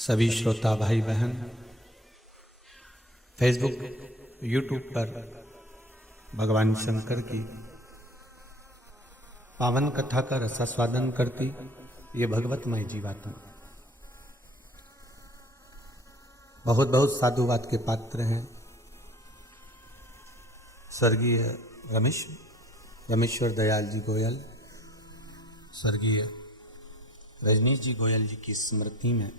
सभी श्रोता भाई बहन फेसबुक यूट्यूब पर भगवान शंकर की पावन कथा का रसास्वादन करती ये भगवतमय जीवात्मा बहुत बहुत साधुवाद के पात्र हैं। स्वर्गीय रमेश्वर दयाल जी गोयल, स्वर्गीय रजनीश जी गोयल जी की स्मृति में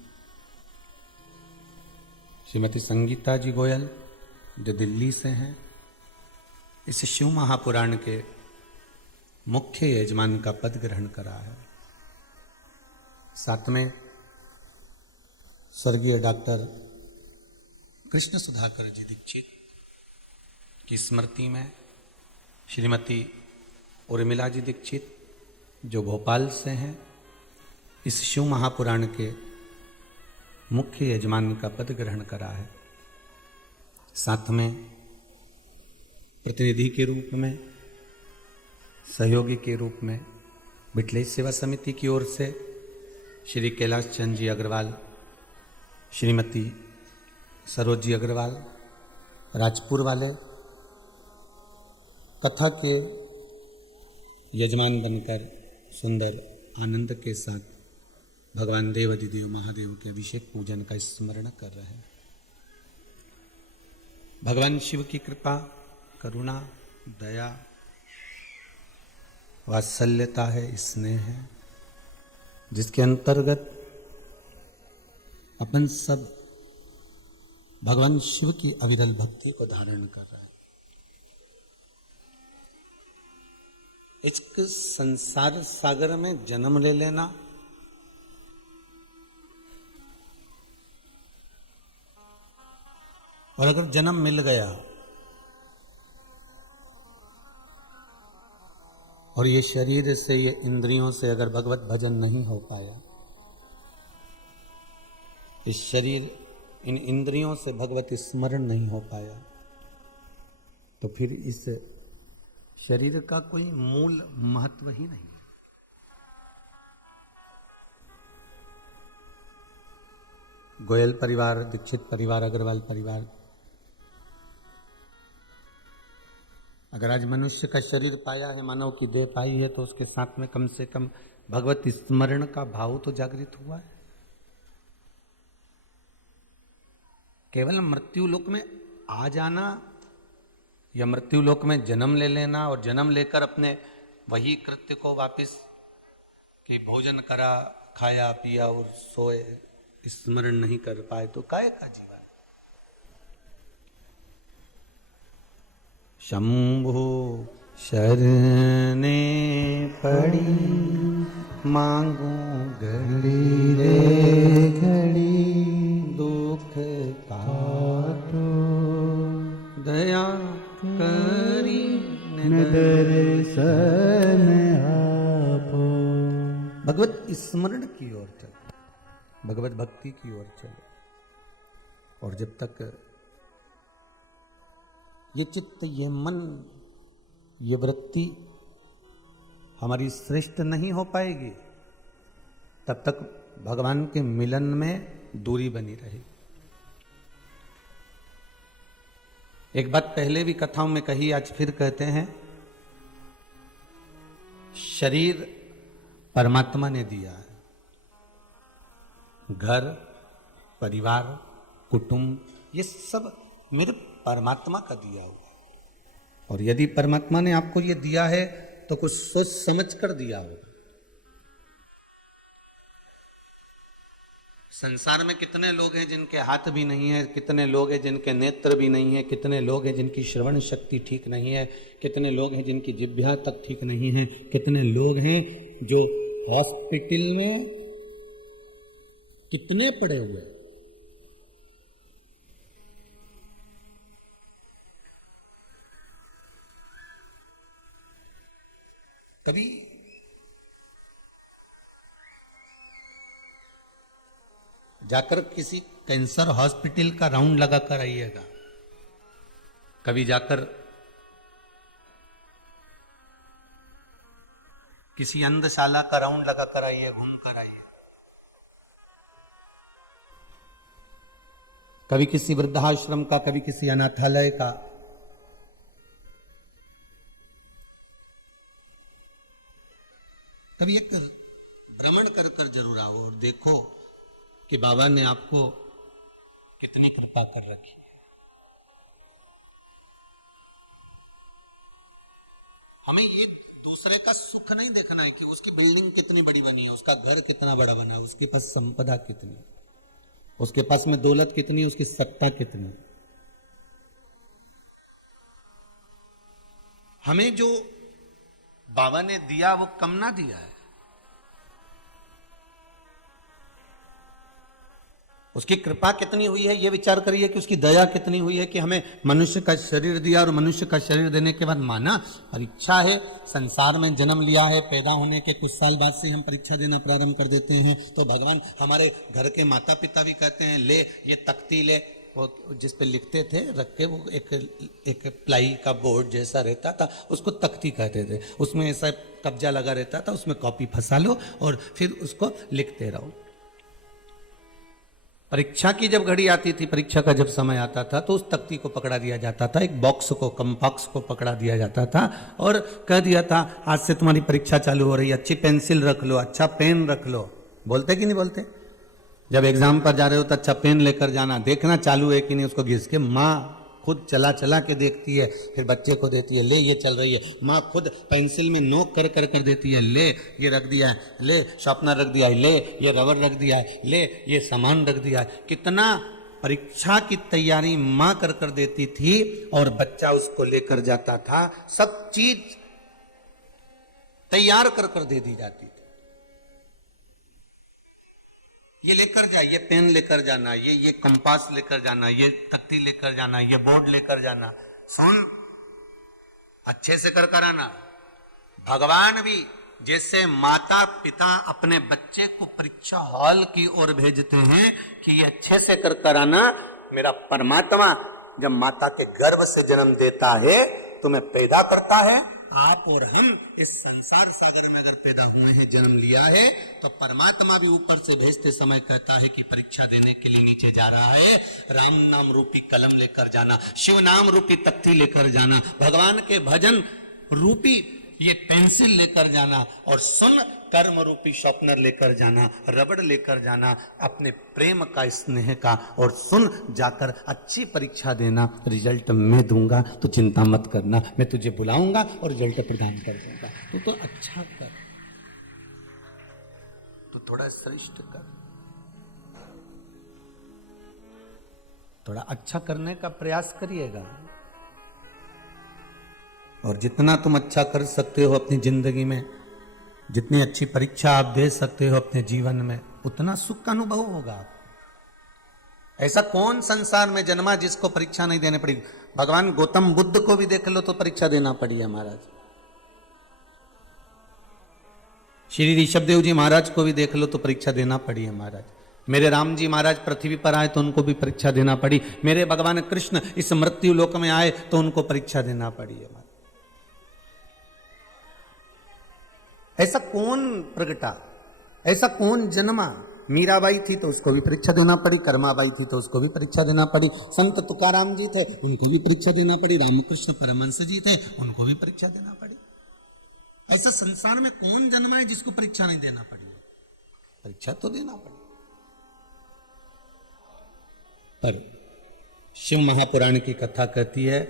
श्रीमती संगीता जी गोयल जो दिल्ली से हैं, इस शिव महापुराण के मुख्य यजमान का पद ग्रहण करा है। साथ में स्वर्गीय डॉक्टर कृष्ण सुधाकर जी दीक्षित की स्मृति में श्रीमती उर्मिला जी दीक्षित जो भोपाल से हैं, इस शिव महापुराण के मुख्य यजमान का पद ग्रहण करा है। साथ में प्रतिनिधि के रूप में, सहयोगी के रूप में बिटलेश सेवा समिति की ओर से श्री कैलाश चंद जी अग्रवाल, श्रीमती सरोज जी अग्रवाल, राजपुर वाले कथा के यजमान बनकर सुंदर आनंद के साथ भगवान देवाधिदेव महादेव के अभिषेक पूजन का स्मरण कर रहे हैं। भगवान शिव की कृपा, करुणा, दया, वात्सल्यता है, स्नेह है, जिसके अंतर्गत अपन सब भगवान शिव की अविरल भक्ति को धारण कर रहे हैं। इस संसार सागर में जन्म ले लेना और अगर जन्म मिल गया और ये शरीर से, ये इंद्रियों से अगर भगवत भजन नहीं हो पाया, इस शरीर इन इंद्रियों से भगवत स्मरण नहीं हो पाया, तो फिर इस शरीर का कोई मूल महत्व ही नहीं। गोयल परिवार, दीक्षित परिवार, अग्रवाल परिवार, अगर आज मनुष्य का शरीर पाया है, मानव की देह पाई है, तो उसके साथ में कम से कम भगवत स्मरण का भाव तो जागृत हुआ है। केवल मृत्यु लोक में आ जाना या मृत्यु लोक में जन्म ले लेना और जन्म लेकर अपने वही कृत्य को वापस कि भोजन करा, खाया, पिया और सोए, स्मरण नहीं कर पाए, तो काय का जीवन। शंभु शरणे पड़ी मांगू घड़ी रे घड़ी, दुख काटो दया करी दर्शन आपो। भगवत स्मरण की ओर चलो, भगवत भक्ति की ओर चलो, और जब तक ये चित्त, ये मन, ये वृत्ति हमारी श्रेष्ठ नहीं हो पाएगी, तब तक भगवान के मिलन में दूरी बनी रहेगी। एक बात पहले भी कथाओं में कही, आज फिर कहते हैं, शरीर परमात्मा ने दिया है। घर, परिवार, कुटुंब, ये सब मेरे परमात्मा का दिया हुआ है। और यदि परमात्मा ने आपको ये दिया है तो कुछ सोच समझ कर दिया होगा। संसार में कितने लोग हैं जिनके हाथ भी नहीं है, कितने लोग हैं जिनके नेत्र भी नहीं है, कितने लोग हैं जिनकी श्रवण शक्ति ठीक नहीं है, कितने लोग हैं जिनकी जिह्वा तक ठीक नहीं है, कितने लोग हैं जो हॉस्पिटल में कितने पड़े हुए हैं। कभी जाकर किसी कैंसर हॉस्पिटल का राउंड लगा कर आइएगा, कभी जाकर किसी अंधशाला का राउंड लगा कर आइए, घूम कर आइए। कभी किसी वृद्धाश्रम का, कभी किसी अनाथालय का। कभी एक भ्रमण कर कर जरूर आओ और देखो कि बाबा ने आपको कितनी कृपा कर रखी। हमें ये दूसरे का सुख नहीं देखना है कि उसकी बिल्डिंग कितनी बड़ी बनी है, उसका घर कितना बड़ा बना है, उसके पास संपदा कितनी, उसके पास में दौलत कितनी, उसकी सत्ता कितनी। हमें जो बाबा ने दिया वो कम ना दिया है, उसकी कृपा कितनी हुई है ये विचार करिए कि उसकी दया कितनी हुई है कि हमें मनुष्य का शरीर दिया, और मनुष्य का शरीर देने के बाद माना परीक्षा है, संसार में जन्म लिया है, पैदा होने के कुछ साल बाद से हम परीक्षा देना प्रारंभ कर देते हैं। तो भगवान हमारे घर के माता पिता भी कहते हैं ले ये तख्ती ले, वो जिस पे लिखते थे रख के, वो एक प्लाई का बोर्ड जैसा रहता था, उसको तख्ती कहते थे, उसमें ऐसा कब्जा लगा रहता था, उसमें कॉपी फंसा लो और फिर उसको लिखते रहो। परीक्षा की जब घड़ी आती थी, परीक्षा का जब समय आता था, तो उस तख्ती को पकड़ा दिया जाता था, एक बॉक्स को, कंपास को पकड़ा दिया जाता था और कह दिया था आज से तुम्हारी परीक्षा चालू हो रही है, अच्छी पेंसिल रख लो, अच्छा पेन रख लो। बोलते कि नहीं बोलते? जब एग्जाम पर जा रहे हो तो अच्छा पेन लेकर जाना, देखना चालू है कि नहीं उसको घिस के। माँ खुद चला चला के देखती है, फिर बच्चे को देती है, ले ये चल रही है। माँ खुद पेंसिल में नोक कर कर कर देती है, ले ये रख दिया है, ले शार्पनर रख दिया है, ले ये रबर रख दिया है, ले ये सामान रख दिया है। कितना परीक्षा की तैयारी माँ कर कर देती थी और बच्चा उसको लेकर जाता था, सब चीज तैयार कर कर दे दी जाती थी। ये लेकर जा, ये पेन लेकर जाना, ये कंपास लेकर जाना, ये तख्ती लेकर जाना, ये बोर्ड लेकर जाना, सुन अच्छे से कर कर आना। भगवान भी जैसे माता पिता अपने बच्चे को परीक्षा हॉल की ओर भेजते हैं कि ये अच्छे से कर कर आना, मेरा परमात्मा जब माता के गर्भ से जन्म देता है, तुम्हें पैदा करता है, आप और हम इस संसार सागर में अगर पैदा हुए हैं, जन्म लिया है, तो परमात्मा भी ऊपर से भेजते समय कहता है कि परीक्षा देने के लिए नीचे जा रहा है, राम नाम रूपी कलम लेकर जाना, शिव नाम रूपी तख्ती लेकर जाना, भगवान के भजन रूपी ये पेंसिल लेकर जाना, और सुन कर्म रूपी शार्पनर लेकर जाना, रबड़ लेकर जाना, अपने प्रेम का, स्नेह का, और सुन जाकर अच्छी परीक्षा देना, रिजल्ट मैं दूंगा, तो चिंता मत करना, मैं तुझे बुलाऊंगा और रिजल्ट प्रदान कर दूंगा। तो अच्छा कर, तो थोड़ा श्रेष्ठ कर, थोड़ा अच्छा करने का प्रयास करिएगा। और जितना तुम अच्छा कर सकते हो अपनी जिंदगी में, जितनी अच्छी परीक्षा आप दे सकते हो अपने जीवन में, उतना सुख का अनुभव होगा। ऐसा कौन संसार में जन्मा जिसको परीक्षा नहीं देनी पड़ी? भगवान गौतम बुद्ध को भी देख लो तो परीक्षा देना पड़ी है महाराज। श्री ऋषभदेव जी महाराज को भी देख लो तो परीक्षा देना पड़ी है महाराज। मेरे राम जी महाराज पृथ्वी पर आए तो उनको भी परीक्षा देना पड़ी। मेरे भगवान कृष्ण इस मृत्यु लोक में आए तो उनको परीक्षा देना पड़ी है। ऐसा कौन प्रगटा, ऐसा कौन जन्मा? मीराबाई थी तो उसको भी परीक्षा देना पड़ी, कर्माबाई थी तो उसको भी परीक्षा देना पड़ी, संत तुकाराम जी थे उनको भी परीक्षा देना पड़ी, रामकृष्ण परमहंस जी थे उनको भी परीक्षा देना पड़ी। ऐसा संसार में कौन जन्मा है जिसको परीक्षा नहीं देना पड़ी? परीक्षा तो देना पड़ी। पर शिव महापुराण की कथा कहती है,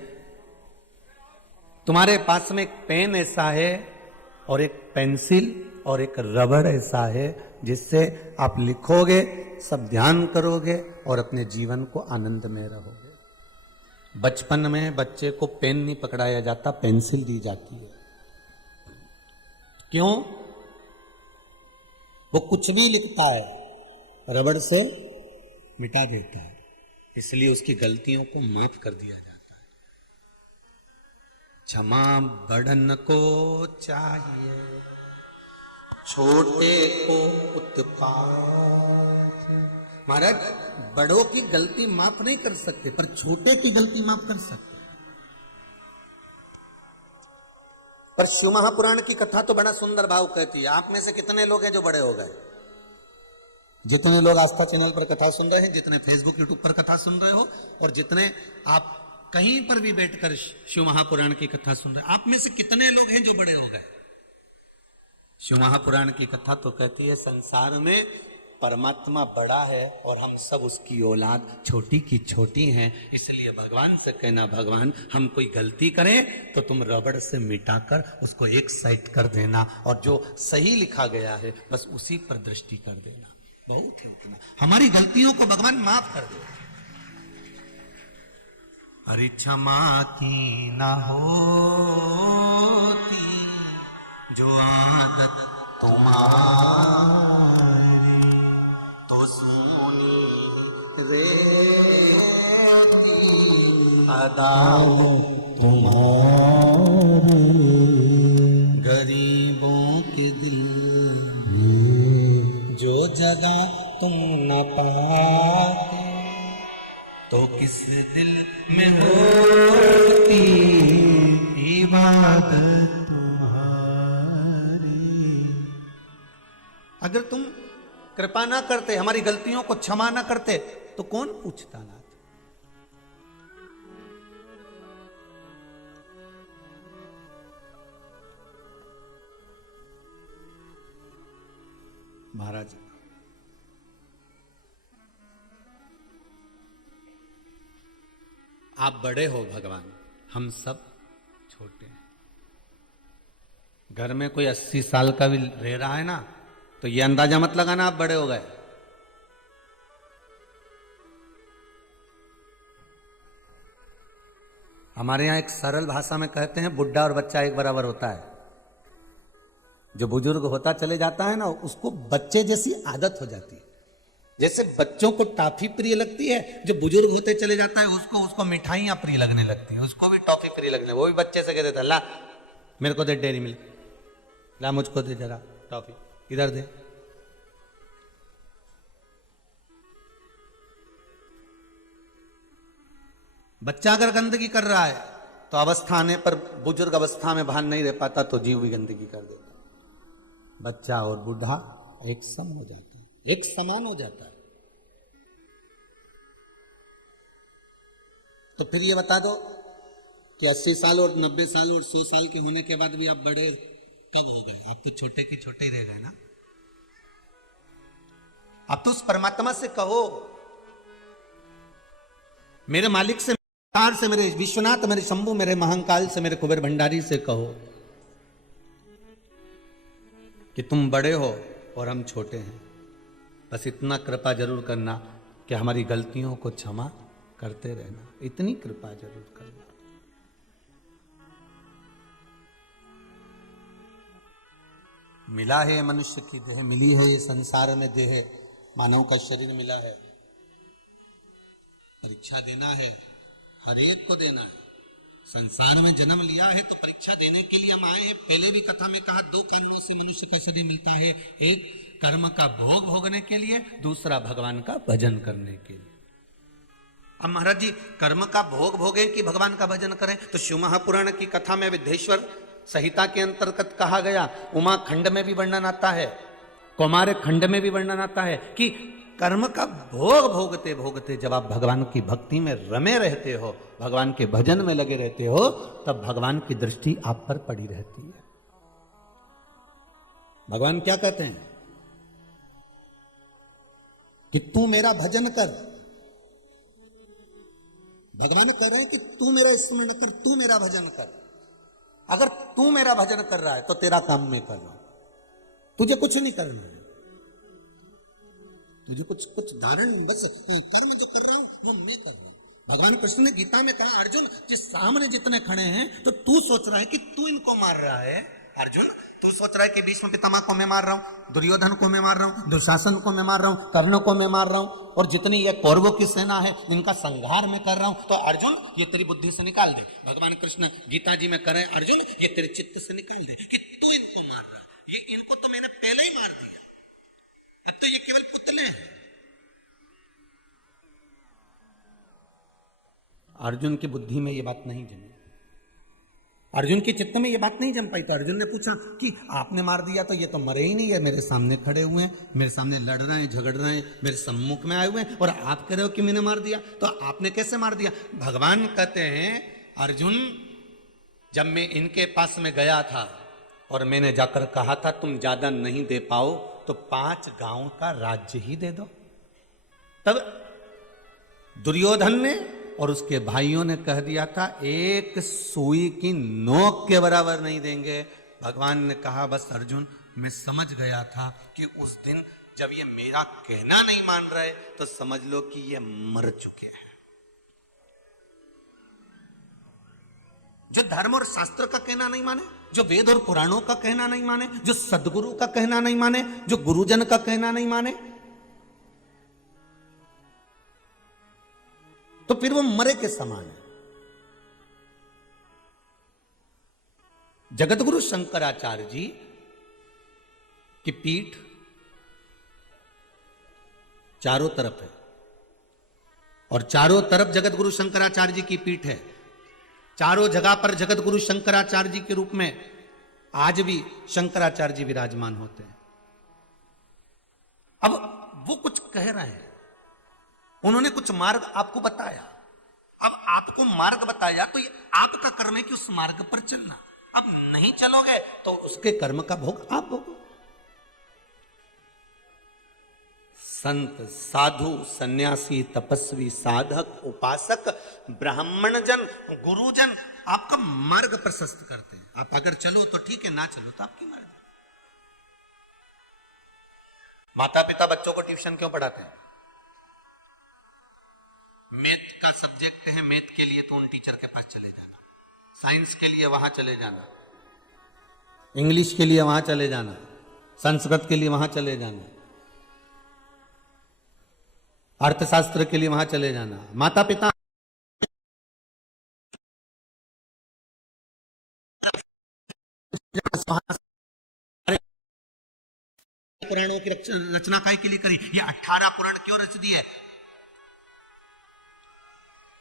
तुम्हारे पास में एक पेन ऐसा है और एक पेंसिल और एक रबड़ ऐसा है जिससे आप लिखोगे, सब ध्यान करोगे और अपने जीवन को आनंद में रहोगे। बचपन में बच्चे को पेन नहीं पकड़ाया जाता, पेंसिल दी जाती है। क्यों? वो कुछ भी लिखता है रबड़ से मिटा देता है, इसलिए उसकी गलतियों को माफ कर दिया जाता है। क्षमा बड़न को चाहिए, छोटे को उत्पात। महाराज बड़ों की गलती माफ नहीं कर सकते, पर छोटे की गलती माफ कर सकते। पर शिव महापुराण की कथा तो बड़ा सुंदर भाव कहती है। आप में से कितने लोग हैं जो बड़े हो गए? जितने लोग आस्था चैनल पर कथा सुन रहे हैं, जितने फेसबुक यूट्यूब पर कथा सुन रहे हो, और जितने आप कहीं पर भी बैठकर शिव महापुराण की कथा सुन रहे हैं, आप में से कितने लोग हैं जो बड़े हो गए? शिव महापुराण की कथा तो कहती है संसार में परमात्मा बड़ा है और हम सब उसकी औलाद छोटी की छोटी हैं। इसलिए भगवान से कहना, भगवान हम कोई गलती करें तो तुम रबड़ से मिटाकर उसको एक साइड कर देना, और जो सही लिखा गया है बस उसी पर दृष्टि कर देना। बहुत ही हमारी गलतियों को भगवान माफ कर दे। अरे क्षमा की ना होती जो आदत तुम्हारी, तो सुनी रे अदाओ तुम्हारे, गरीबों के दिल जो जगह तुम न पाते, तो किस दिल में होती इबादत तुम्हारी। अगर तुम कृपा ना करते, हमारी गलतियों को क्षमा ना करते, तो कौन पूछता नाथ? महाराज आप बड़े हो भगवान, हम सब छोटे हैं। घर में कोई 80 साल का भी रह रहा है ना, तो ये अंदाजा मत लगाना आप बड़े हो गए। हमारे यहां एक सरल भाषा में कहते हैं, बुढ़ा और बच्चा एक बराबर होता है। जो बुजुर्ग होता चले जाता है ना, उसको बच्चे जैसी आदत हो जाती है। जैसे बच्चों को टॉफी प्रिय लगती है, जो बुजुर्ग होते चले जाता है उसको मिठाइयां प्रिय लगने लगती है, उसको भी टॉफी प्रिय लगने। वो भी बच्चे से कह देता, ला मेरे को दे डेयरी मिल्क, ला मुझको दे जरा टॉफी, इधर दे। बच्चा अगर गंदगी कर रहा है तो अवस्था आने पर, बुजुर्ग अवस्था में भान नहीं रह पाता तो जीव भी गंदगी कर देता। बच्चा और बूढ़ा एक सम हो जाता है, एक समान हो जाता है। तो फिर ये बता दो कि 80 साल और 90 साल और 100 साल के होने के बाद भी आप बड़े कब हो गए? आप तो छोटे के छोटे ही रह गए ना। आप तो उस परमात्मा से कहो, मेरे मालिक से, मेरे विश्वनाथ, मेरे शंभु, मेरे महाकाल से, मेरे कुबेर भंडारी से कहो कि तुम बड़े हो और हम छोटे हैं। बस इतना कृपा जरूर करना कि हमारी गलतियों को क्षमा करते रहना, इतनी कृपा जरूर करना। मिला है मनुष्य की देह, मिली है ये संसार में देह, मानव का शरीर मिला है। परीक्षा देना है, हर एक को देना है। संसार में जन्म लिया है तो परीक्षा देने के लिए हम आए हैं। पहले भी कथा में कहा, 2 कारणों से मनुष्य का शरीर मिलता है, एक कर्म का भोग भोगने के लिए, दूसरा भगवान का भजन करने के लिए। अब महाराज जी कर्म का भोग भोगे कि भगवान का भजन करें? तो शिव महापुराण की कथा में विद्धेश्वर संहिता के अंतर्गत कहा गया, उमा खंड में भी वर्णन आता है, कौमार खंड में भी वर्णन आता है कि कर्म का भोग भोगते भोगते जब आप भगवान की भक्ति में रमे रहते हो, भगवान के भजन में लगे रहते हो, तब भगवान की दृष्टि आप पर पड़ी रहती है। भगवान क्या कहते हैं कि तू मेरा भजन कर। भगवान कह रहे हैं कि तू मेरा स्मरण कर, तू मेरा भजन कर। अगर तू मेरा भजन कर रहा है तो तेरा काम मैं कर रहा हूं, तुझे कुछ नहीं करना है, तुझे कुछ धारण, बस कर्म जो कर रहा हूं वो मैं कर रहा हूं। भगवान कृष्ण ने गीता में कहा, अर्जुन जिस सामने जितने खड़े हैं, तो तू सोच रहा है कि तू इनको मार रहा है। अर्जुन तू सोच रहा है कि भीष्म पितामह को मैं मार रहा हूं, दुर्योधन को मैं मार रहा हूं, दुशासन को मैं मार रहा हूं, कर्ण को मैं मार रहा हूं, और जितनी ये कौरवों की सेना है इनका संहार मैं कर रहा हूं। तो अर्जुन ये तेरी बुद्धि से निकाल दे। भगवान कृष्ण गीता जी में करें, अर्जुन ये तेरे चित्त से निकाल दे कि तू इनको मार रहा है। ये इनको तो मैंने पहले ही मार दिया, अब तो ये केवल पुतले हैं। अर्जुन की बुद्धि में ये बात नहीं जमी। अर्जुन के चित्त में ये बात नहीं जम पाई, तो अर्जुन ने पूछा कि आपने मार दिया तो ये तो मरे ही नहीं है, मेरे सामने खड़े हुए हैं, मेरे सामने लड़ रहे हैं, झगड़ रहे हैं, मेरे सम्मुख में आए हुए हैं, और आप कह रहे हो कि मैंने मार दिया, तो आपने कैसे मार दिया? भगवान कहते हैं, अर्जुन जब मैं इनके पास में गया था और मैंने जाकर कहा था तुम ज्यादा नहीं दे पाओ तो 5 गांव का राज्य ही दे दो, तब दुर्योधन ने और उसके भाइयों ने कह दिया था एक सुई की नोक के बराबर नहीं देंगे। भगवान ने कहा बस अर्जुन, मैं समझ गया था कि उस दिन जब ये मेरा कहना नहीं मान रहे तो समझ लो कि ये मर चुके हैं। जो धर्म और शास्त्र का कहना नहीं माने, जो वेद और पुराणों का कहना नहीं माने, जो सदगुरु का कहना नहीं माने, जो गुरुजन का कहना नहीं माने, तो फिर वो मरे के समान है। जगतगुरु शंकराचार्य जी की पीठ चारों तरफ है और चारों तरफ जगतगुरु शंकराचार्य जी की पीठ है। चारों जगह पर जगतगुरु शंकराचार्य जी के रूप में आज भी शंकराचार्य जी विराजमान होते हैं। अब वो कुछ कह रहे हैं, उन्होंने कुछ मार्ग आपको बताया, अब आपको मार्ग बताया तो ये आपका कर्म है कि उस मार्ग पर चलना। अब नहीं चलोगे तो उसके कर्म का भोग आप भोगो। संत, साधु, सन्यासी, तपस्वी, साधक, उपासक, ब्राह्मण जन, गुरुजन आपका मार्ग प्रशस्त करते हैं। आप अगर चलो तो ठीक है, ना चलो तो आपकी मर्जी। माता पिता बच्चों को ट्यूशन क्यों पढ़ाते हैं? मैथ का सब्जेक्ट है, मैथ के लिए तो उन टीचर के पास चले जाना, साइंस के लिए वहां चले जाना, इंग्लिश के लिए वहां चले जाना, संस्कृत के लिए वहां चले जाना, अर्थशास्त्र के लिए वहां चले जाना। माता पिता पुराणों की रचना काय के लिए करी? ये 18 पुराण क्यों रच दिए?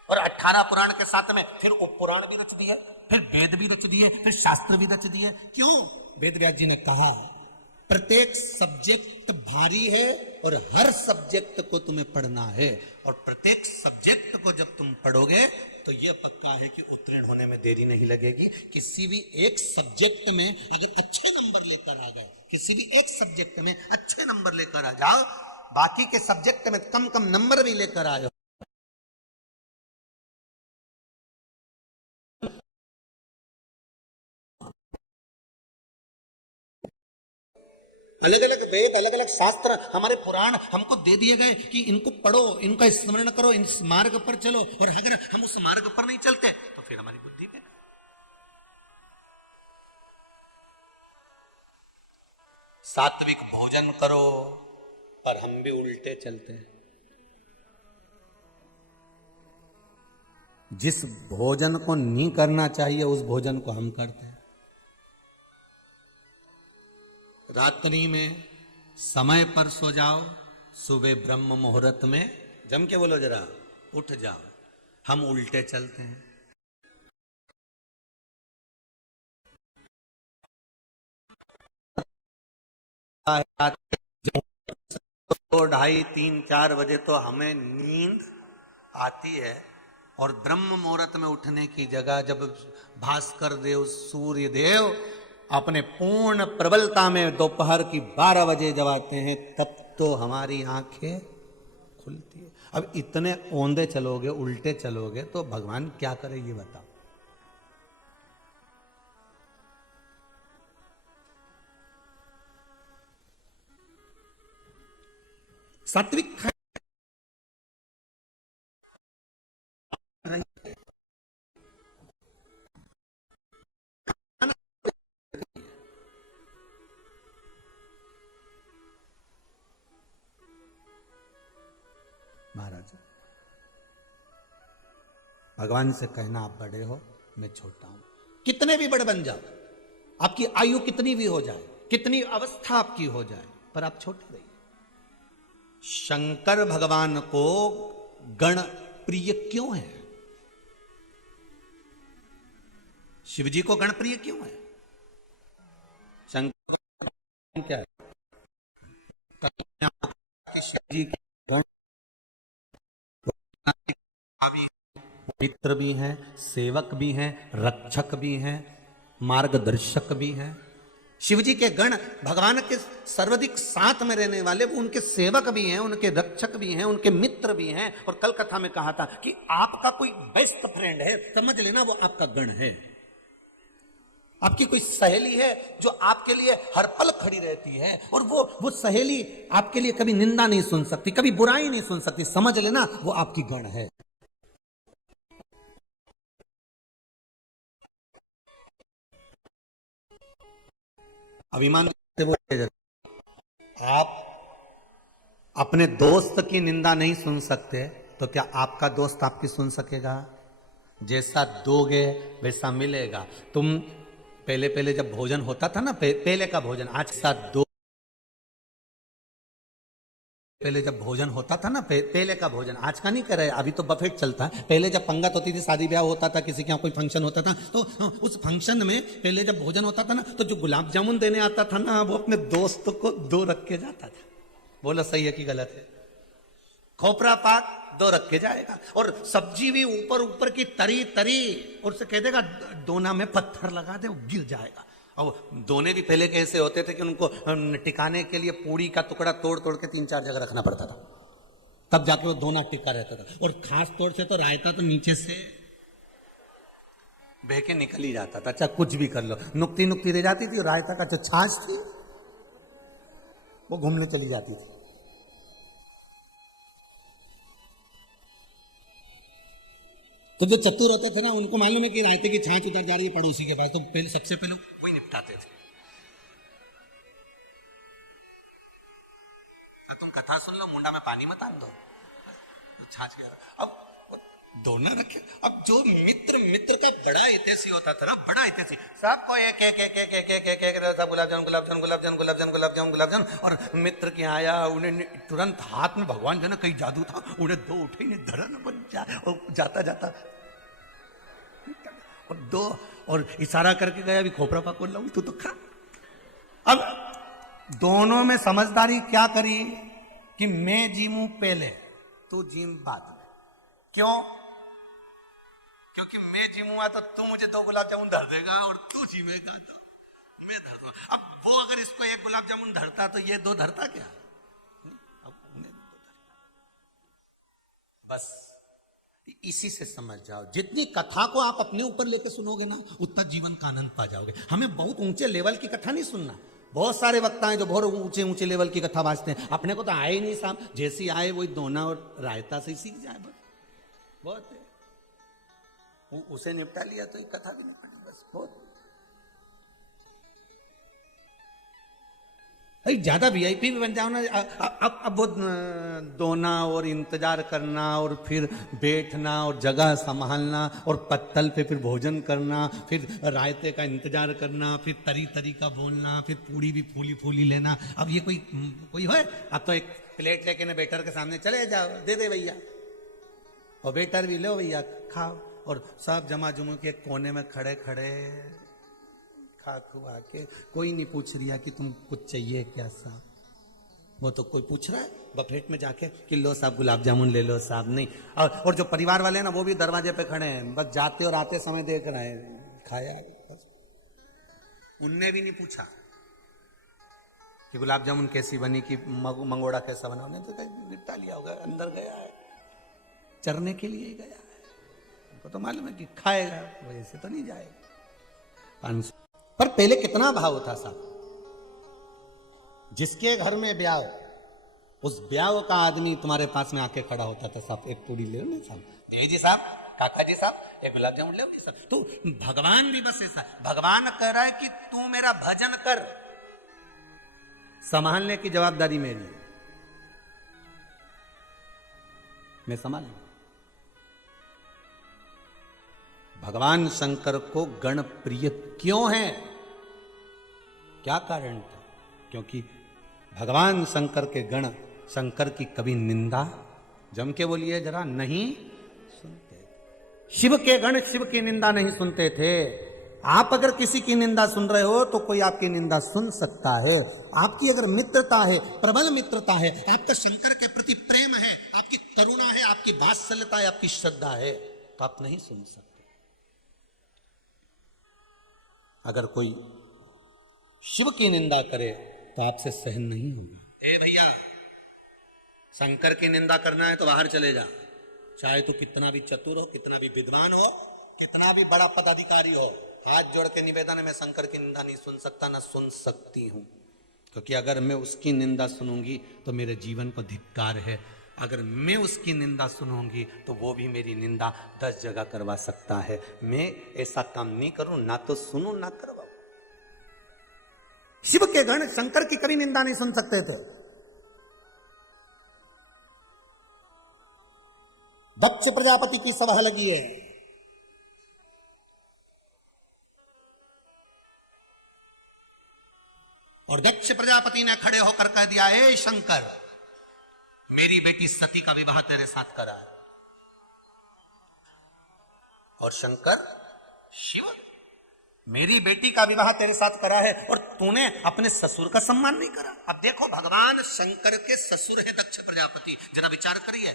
और 18 पुराण के साथ में फिर उपपुराण भी रच दिए, फिर वेद भी रच दिए, फिर शास्त्र भी रच दिए। क्यों? वेद व्यास जी ने कहा प्रत्येक सब्जेक्ट भारी है और हर सब्जेक्ट को तुम्हें पढ़ना है, और प्रत्येक सब्जेक्ट को जब तुम पढ़ोगे तो यह पक्का है कि उत्तीर्ण होने में देरी नहीं लगेगी। किसी भी एक सब्जेक्ट में अगर अच्छे नंबर लेकर आ गए, किसी भी एक सब्जेक्ट में अच्छे नंबर लेकर आ जाओ, बाकी के सब्जेक्ट में कम कम नंबर भी लेकर आए, अलग अलग वेद, अलग अलग शास्त्र, हमारे पुराण हमको दे दिए गए कि इनको पढ़ो, इनका स्मरण करो, इस मार्ग पर चलो, और अगर हम उस मार्ग पर नहीं चलते तो फिर हमारी बुद्धि पे। सात्विक भोजन करो, पर हम भी उल्टे चलते हैं। जिस भोजन को नहीं करना चाहिए उस भोजन को हम करते हैं। रात्रि में समय पर सो जाओ, सुबह ब्रह्म मुहूर्त में जम के बोलो जरा उठ जाओ। हम उल्टे चलते हैं। दो, ढाई, 3, 4 बजे तो हमें नींद आती है, और ब्रह्म मुहूर्त में उठने की जगह जब भास्कर देव, सूर्य देव अपने पूर्ण प्रबलता में दोपहर की 12 बजे जब आते हैं, तब तो हमारी आंखें खुलती है। अब इतने औंधे चलोगे, उल्टे चलोगे तो भगवान क्या करे ये बताओ। सात्विक महाराज, भगवान से कहना आप बड़े हो, मैं छोटा हूं। कितने भी बड़े बन जाओ, आपकी आयु कितनी भी हो जाए, कितनी अवस्था आपकी हो जाए, पर आप छोटे रहिए। शंकर भगवान को गण प्रिय क्यों है? शिव जी को गण प्रिय क्यों है? शंकर क्या है? शिव जी के गण मित्र भी हैं, सेवक भी हैं, रक्षक भी हैं, मार्गदर्शक भी हैं। शिव जी के गण भगवान के सर्वाधिक साथ में रहने वाले, वो उनके सेवक भी हैं, उनके रक्षक भी हैं, उनके मित्र भी हैं। और कल कथा में कहा था कि आपका कोई बेस्ट फ्रेंड है, समझ लेना वो आपका गण है। आपकी कोई सहेली है जो आपके लिए हर पल खड़ी रहती है, और वो सहेली आपके लिए कभी निंदा नहीं सुन सकती, कभी बुराई नहीं सुन सकती, समझ लेना वो आपकी गण है। अभिमान से वो आप अपने दोस्त की निंदा नहीं सुन सकते, तो क्या आपका दोस्त आपकी सुन सकेगा? जैसा दोगे वैसा मिलेगा। तुम पहले जब भोजन होता था ना, पहले का भोजन, आज साथ दो, पहले जब भोजन होता था ना, पहले का भोजन, आज का नहीं कर रहे, अभी तो बफेट चलता है। पहले जब पंगत होती थी, शादी ब्याह होता था, किसी के यहाँ कोई फंक्शन होता था, तो उस फंक्शन में पहले जब भोजन होता था ना, तो जो गुलाब जामुन देने आता था ना, वो अपने दोस्त को 2 रख के जाता था। बोलो सही है कि गलत है? खोपरा पाक 2 रख के जाएगा, और सब्जी भी ऊपर ऊपर की तरी तरी, और उसे कह देगा दोना में पत्थर लगा दे, वो गिर जाएगा। और दोने भी पहले कैसे होते थे कि उनको टिकाने के लिए पूड़ी का टुकड़ा तोड़ तोड़ के 3-4 जगह रखना पड़ता था, तब जाके वो दोना टिका रहता था। और खास तौर से तो रायता तो नीचे से बह के निकल ही जाता था। अच्छा कुछ भी कर लो, नुक्ती नुक्ती रह जाती थी, और रायता का जो छाछ थी वो घूमने चली जाती थी। तो जो चतुर होते थे ना, उनको मालूम है कि रायते की छाछ उतर जा रही है पड़ोसी के पास, तो पहले सबसे पहले वही निपटाते थे। तुम कथा सुन लो, मुंडा में पानी मत आन दो, छाछ के। अब दोनों रखे। अब जो मित्र का बड़ा हितैषी होता था ना, बड़ा हितैषी, सबको एक सब गुलाब जामुन गुलाब जामुन गुलाब जामुन गुलाब जामुन गुलाब जामुन गुलाब जामुन। और मित्र के आया, उन्हें तुरंत हाथ में भगवान जाने कहीं जादू था, उन्हें 2 उठे ने धरन बन जा, और जाता जाता और 2 और इशारा करके गया, अभी खोपरा पाक बोल रहा हूं, तू तो खा। अब दोनों में समझदारी क्या करी कि मैं जीमू पहले, तू जीम बाद में। क्यों? क्योंकि मैं जीमूंगा तो तू मुझे 2 गुलाब जामुन धर देगा, और तू जीमेगा तो मैं धर दूंगा। अब वो अगर इसको 1 गुलाब जामुन धरता तो ये 2 धरता क्या? अब उन्हें 2 धरता। बस इसी से समझ जाओ, जितनी कथा को आप अपने ऊपर लेके सुनोगे ना, उतना जीवन का आनंद पा जाओगे। हमें बहुत ऊंचे लेवल की कथा नहीं सुनना। बहुत सारे वक्ता हैं जो बहुत ऊंचे ऊंचे लेवल की कथा बाजते हैं, अपने को तो आए ही नहीं साहब, जैसी आए वही दोना और रायता से सीख जाए, बस बहुत है। उसे निपटा लिया तो एक कथा भी नहीं पड़ी, बस बहुत। ज्यादा वीआईपी भी बन जाओ ना। अब वो दोना और इंतजार करना, और फिर बैठना और जगह संभालना, और पत्तल पे फिर भोजन करना, फिर रायते का इंतजार करना, फिर तरी तरी का बोलना, फिर पूड़ी भी फूली फूली लेना। अब ये कोई है? अब तो एक प्लेट लेके ना वेटर के सामने चले जाओ, दे दे भैया, और वेटर भी लो भैया खाओ, और सब जमा जुमा के कोने में खड़े खड़े खा खुआ के, कोई नहीं पूछ रिया कि तुम कुछ चाहिए क्या साहब। वो तो कोई पूछ रहा है बफेट में जाके कि लो साहब गुलाब जामुन ले लो साहब, नहीं। और जो परिवार वाले हैं ना, वो भी दरवाजे पे खड़े हैं, बस जाते और आते समय देख रहे हैं, खाया बस। उनने भी नहीं पूछा कि गुलाब जामुन कैसी बनी, कि मंगोड़ा कैसा बना, उन्हें तो निपटा लिया होगा, अंदर गया है, चरने के लिए गया है, उनको तो मालूम है कि खाएगा, वैसे तो नहीं जाएगा। पर पहले कितना भाव था साहब, जिसके घर में ब्याह, उस ब्याह का आदमी तुम्हारे पास में आके खड़ा होता था, साहब एक पूरी ले लो ना साहब, नहीं जी साहब, काका जी साहब एक गुलाब जामुन ले लो साहब। तो भगवान भी बस ऐसा, भगवान कह रहा है कि तू मेरा भजन कर, संभालने की जवाबदारी मेरी, मैं संभाल लूं। भगवान शंकर को गण प्रिय क्यों है? क्या कारण था? क्योंकि भगवान शंकर के गण शंकर की कभी निंदा, जम के बोलिए जरा, नहीं सुनते थे। शिव के गण शिव की निंदा नहीं सुनते थे। आप अगर किसी की निंदा सुन रहे हो तो कोई आपकी निंदा सुन सकता है। आपकी अगर मित्रता है, प्रबल मित्रता है, आपका शंकर के प्रति प्रेम है, आपकी करुणा है, आपकी वात्सल्यता है, आपकी श्रद्धा है, तो आप नहीं सुन सकते। अगर कोई शिव की निंदा करे तो आपसे सहन नहीं होगा। ए भैया, शंकर की निंदा करना है तो बाहर चले जा। चाहे तू कितना भी चतुर हो, कितना भी विद्वान हो, कितना भी बड़ा पदाधिकारी हो, हाथ जोड़ के निवेदन है, मैं शंकर की निंदा नहीं सुन सकता, ना सुन सकती हूं। क्योंकि अगर मैं उसकी निंदा सुनूंगी तो मेरे जीवन को धिक्कार है। अगर मैं उसकी निंदा सुनूंगी तो वो भी मेरी निंदा 10 जगह करवा सकता है। मैं ऐसा काम नहीं करूं, ना तो सुनूं ना करवाऊं। शिव के गण शंकर की कभी निंदा नहीं सुन सकते थे। दक्ष प्रजापति की सभा लगी है, और दक्ष प्रजापति ने खड़े होकर कह दिया, ए शंकर, मेरी बेटी सती का विवाह तेरे साथ करा है। और शंकर, शिव, मेरी बेटी का विवाह तेरे साथ करा है और तूने अपने ससुर का सम्मान नहीं करा। अब देखो, भगवान शंकर के ससुर है दक्ष प्रजापति। जरा विचार करिए,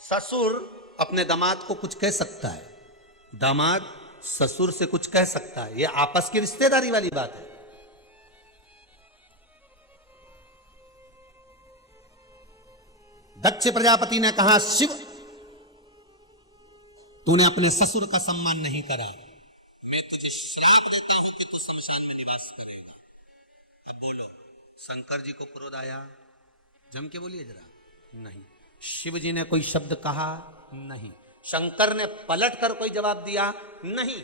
ससुर अपने दामाद को कुछ कह सकता है, दामाद ससुर से कुछ कह सकता है, यह आपस की रिश्तेदारी वाली बात है। दक्ष प्रजापति ने कहा, शिव, तूने अपने ससुर का सम्मान नहीं करा, मैं तुझे श्राप देता हूं कि तू श्मशान में निवास करेगा। अब बोलो, शंकर जी को क्रोध आया? जम के बोलिए जरा। नहीं। शिव जी ने कोई शब्द कहा? नहीं। शंकर ने पलट कर कोई जवाब दिया? नहीं।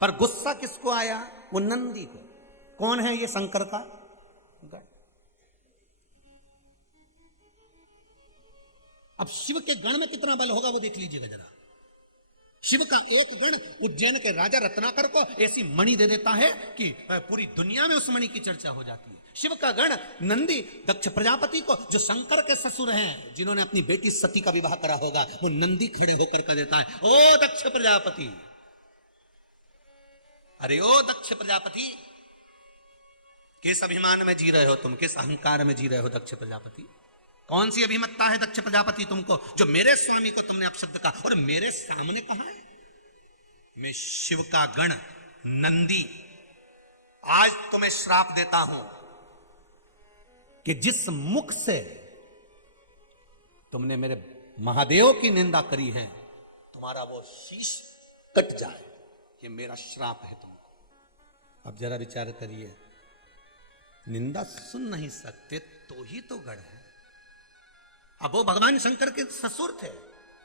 पर गुस्सा किसको आया? वो नंदी को। कौन है ये शंकर का गण? अब शिव के गण में कितना बल होगा वो देख लीजिएगा जरा। शिव का एक गण उज्जैन के राजा रत्नाकर को ऐसी मणि दे देता है कि पूरी दुनिया में उस मणि की चर्चा हो जाती है। शिव का गण नंदी दक्ष प्रजापति को, जो शंकर के ससुर हैं, जिन्होंने अपनी बेटी सती का विवाह करा होगा, वो नंदी खड़े होकर कह देता है, ओ दक्ष प्रजापति, अरे ओ दक्ष प्रजापति, किस अभिमान में जी रहे हो तुम? किस अहंकार में जी रहे हो दक्ष प्रजापति? कौन सी अभिमत्ता है दक्ष प्रजापति तुमको, जो मेरे स्वामी को तुमने अपशब्द कहा और मेरे सामने कहा है? मैं शिव का गण नंदी आज तुम्हें श्राप देता हूं कि जिस मुख से तुमने मेरे महादेव की निंदा करी है, तुम्हारा वो शीश कट जाए। ये मेरा श्राप है तुमको। अब जरा विचार करिए, निंदा सुन नहीं सकते तो ही तो गण है। अब वो भगवान शंकर के ससुर थे।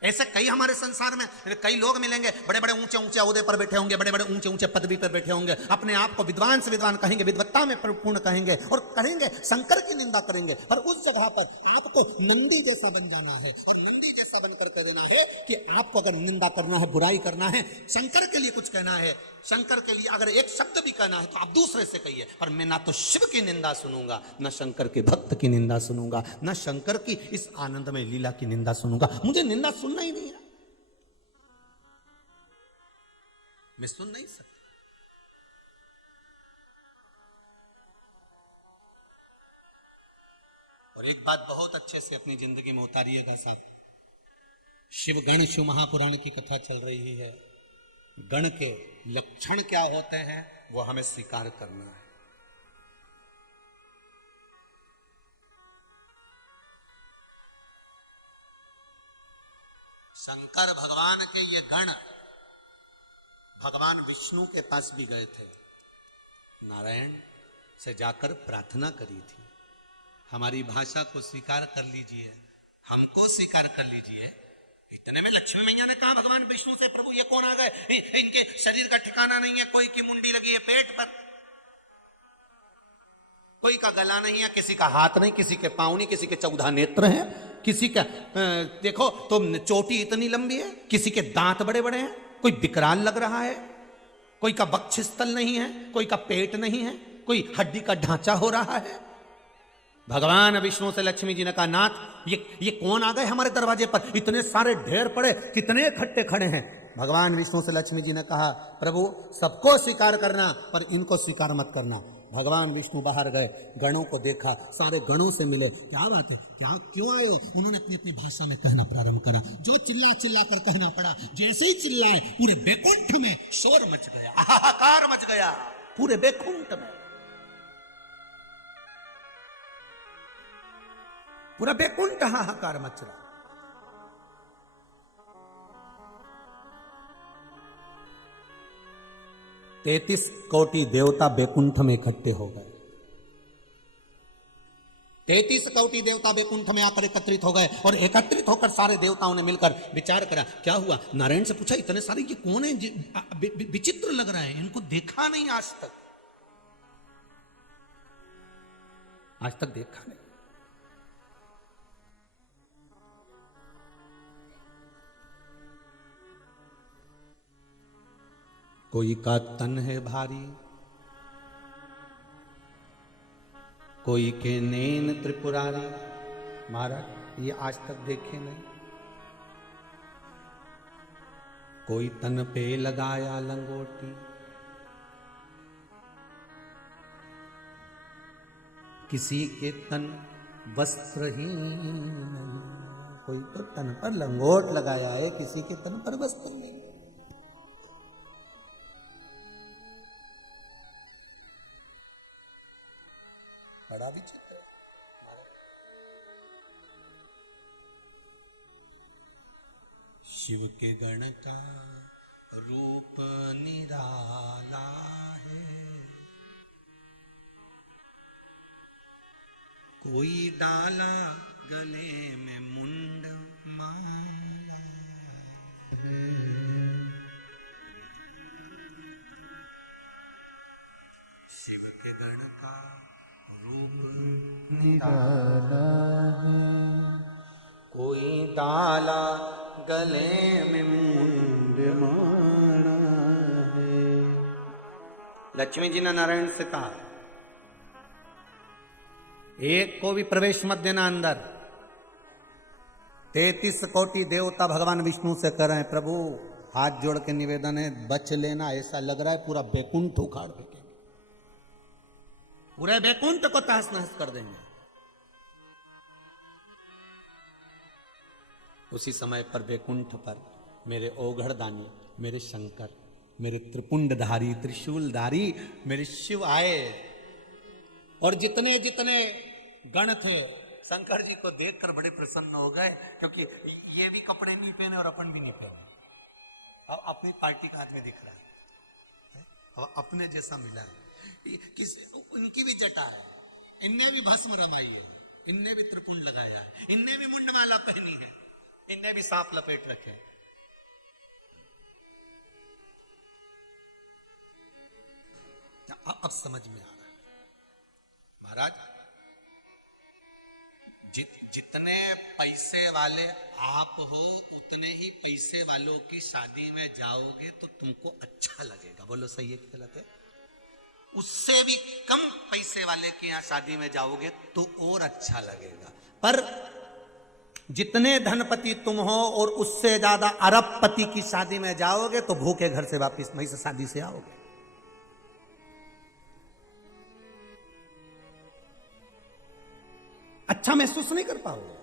ऐसे कई हमारे संसार में कई लोग मिलेंगे, बड़े बड़े ऊंचे ऊंचे ओहदे पर बैठे होंगे, बड़े बड़े ऊंचे ऊंचे पदवी पर बैठे होंगे, अपने आप को विद्वान से विद्वान कहेंगे, विद्वत्ता में परिपूर्ण कहेंगे और कहेंगे शंकर की निंदा करेंगे। पर उस जगह पर आपको नंदी जैसा बन जाना है और नंदी जैसा बनकर कह देना है कि आपको अगर निंदा करना है, बुराई करना है, शंकर के लिए कुछ कहना है, शंकर के लिए अगर एक शब्द भी कहना है तो आप दूसरे से कहिए। पर मैं ना तो शिव की निंदा सुनूंगा, ना शंकर के भक्त की निंदा सुनूंगा, ना शंकर की इस आनंदमय लीला की निंदा सुनूंगा। मुझे निंदा सुनना ही नहीं है, मैं सुन नहीं सकता। और एक बात बहुत अच्छे से अपनी जिंदगी में उतारिएगा साहब, शिव गण शिव महापुराण की कथा चल रही है। गण के लक्षण क्या होते हैं वो हमें स्वीकार करना है। शंकर भगवान के ये गण भगवान विष्णु के पास भी गए थे, नारायण से जाकर प्रार्थना करी थी, हमारी भाषा को स्वीकार कर लीजिए, हमको स्वीकार कर लीजिए। इतने में लक्ष्मी मैया ने कहा भगवान विष्णु से, प्रभु ये कौन आ गए, इनके शरीर का ठिकाना नहीं है, कोई की मुंडी लगी है पेट पर, कोई का गला नहीं है, किसी का हाथ नहीं, किसी के पांव नहीं, किसी के 14 नेत्र हैं, किसी का देखो तो चोटी इतनी लंबी है, किसी के दांत बड़े बड़े हैं, कोई विकराल लग रहा है, कोई का वक्षस्थल नहीं है, कोई का पेट नहीं है, कोई हड्डी का ढांचा हो रहा है। भगवान विष्णु से लक्ष्मी जी ने कहा, नाथ ये कौन आ गए हमारे दरवाजे पर, इतने सारे ढेर पड़े, कितने इकट्ठे खड़े हैं। भगवान विष्णु से लक्ष्मी जी ने कहा, प्रभु सबको स्वीकार करना पर इनको स्वीकार मत करना। भगवान विष्णु बाहर गए, गणों को देखा, सारे गणों से मिले, क्या बात है, क्या क्यों आए हो? उन्होंने अपनी अपनी भाषा में कहना प्रारंभ करा। जो चिल्ला चिल्ला कर कहना पड़ा, जैसे ही चिल्लाए पूरे बैकुंठ में शोर मच गया, हाहाकार मच गया पूरे बैकुंठ में, पूरा बैकुंठ हाहाकार मच रहा। तैतीस कोटि देवता बैकुंठ में इकट्ठे हो गए। 33 कोटि देवता बैकुंठ में आकर एकत्रित हो गए और एकत्रित होकर सारे देवताओं ने मिलकर विचार करा, क्या हुआ? नारायण से पूछा, इतने सारे ये कौन है? विचित्र लग रहा है, इनको देखा नहीं आज तक, आज तक देखा नहीं। कोई का तन है भारी, कोई के नैन त्रिपुरारी। महाराज ये आज तक देखे नहीं। कोई तन पे लगाया लंगोटी, किसी के तन वस्त्रहीन नहीं। कोई तो तन पर लंगोट लगाया है, किसी के तन पर वस्त्र नहीं। बड़ा विचित्र। शिव के गण का रूप निराला है, कोई डाला गले में मुंड माला है। शिव के गण का रूप निराला है, कोई डाला गले में मुंड माला है। लक्ष्मी जी ने नारायण से कहा, एक को भी प्रवेश मत देना अंदर। 33 कोटि देवता भगवान विष्णु से कर रहे हैं, प्रभु हाथ जोड़ के निवेदन है, बच लेना। ऐसा लग रहा है पूरा बैकुंठ उखाड़ फेंकेंगे, पूरे बैकुंठ को तहस नहस कर देंगे। उसी समय पर बैकुंठ पर मेरे ओघड़दानी, मेरे शंकर, मेरे त्रिपुंडधारी, त्रिशूलधारी मेरे शिव आए। और जितने जितने गण थे शंकर जी को देखकर बड़े प्रसन्न हो गए, क्योंकि ये भी कपड़े नहीं पहने और अपन भी नहीं पहने। अब अपनी पार्टी का आदमी दिख रहा है, अब अपने जैसा मिला है। इनकी भी जटा है, इनने भी भस्म रमाई है, इनने भी त्रिपुंड लगाया है, इनने भी मुंडमाला पहनी है, इनने भी सांप लपेट रखे। अब समझ में आ रहा है महाराज, जितने पैसे वाले आप हो उतने ही पैसे वालों की शादी में जाओगे तो तुमको अच्छा लगेगा। बोलो सही है कि गलत है? उससे भी कम पैसे वाले के यहां शादी में जाओगे तो और अच्छा लगेगा। पर जितने धनपति तुम हो और उससे ज्यादा अरबपति की शादी में जाओगे तो भूखे घर से वापिस वहीं से शादी से आओगे। अच्छा महसूस नहीं कर पाओगे।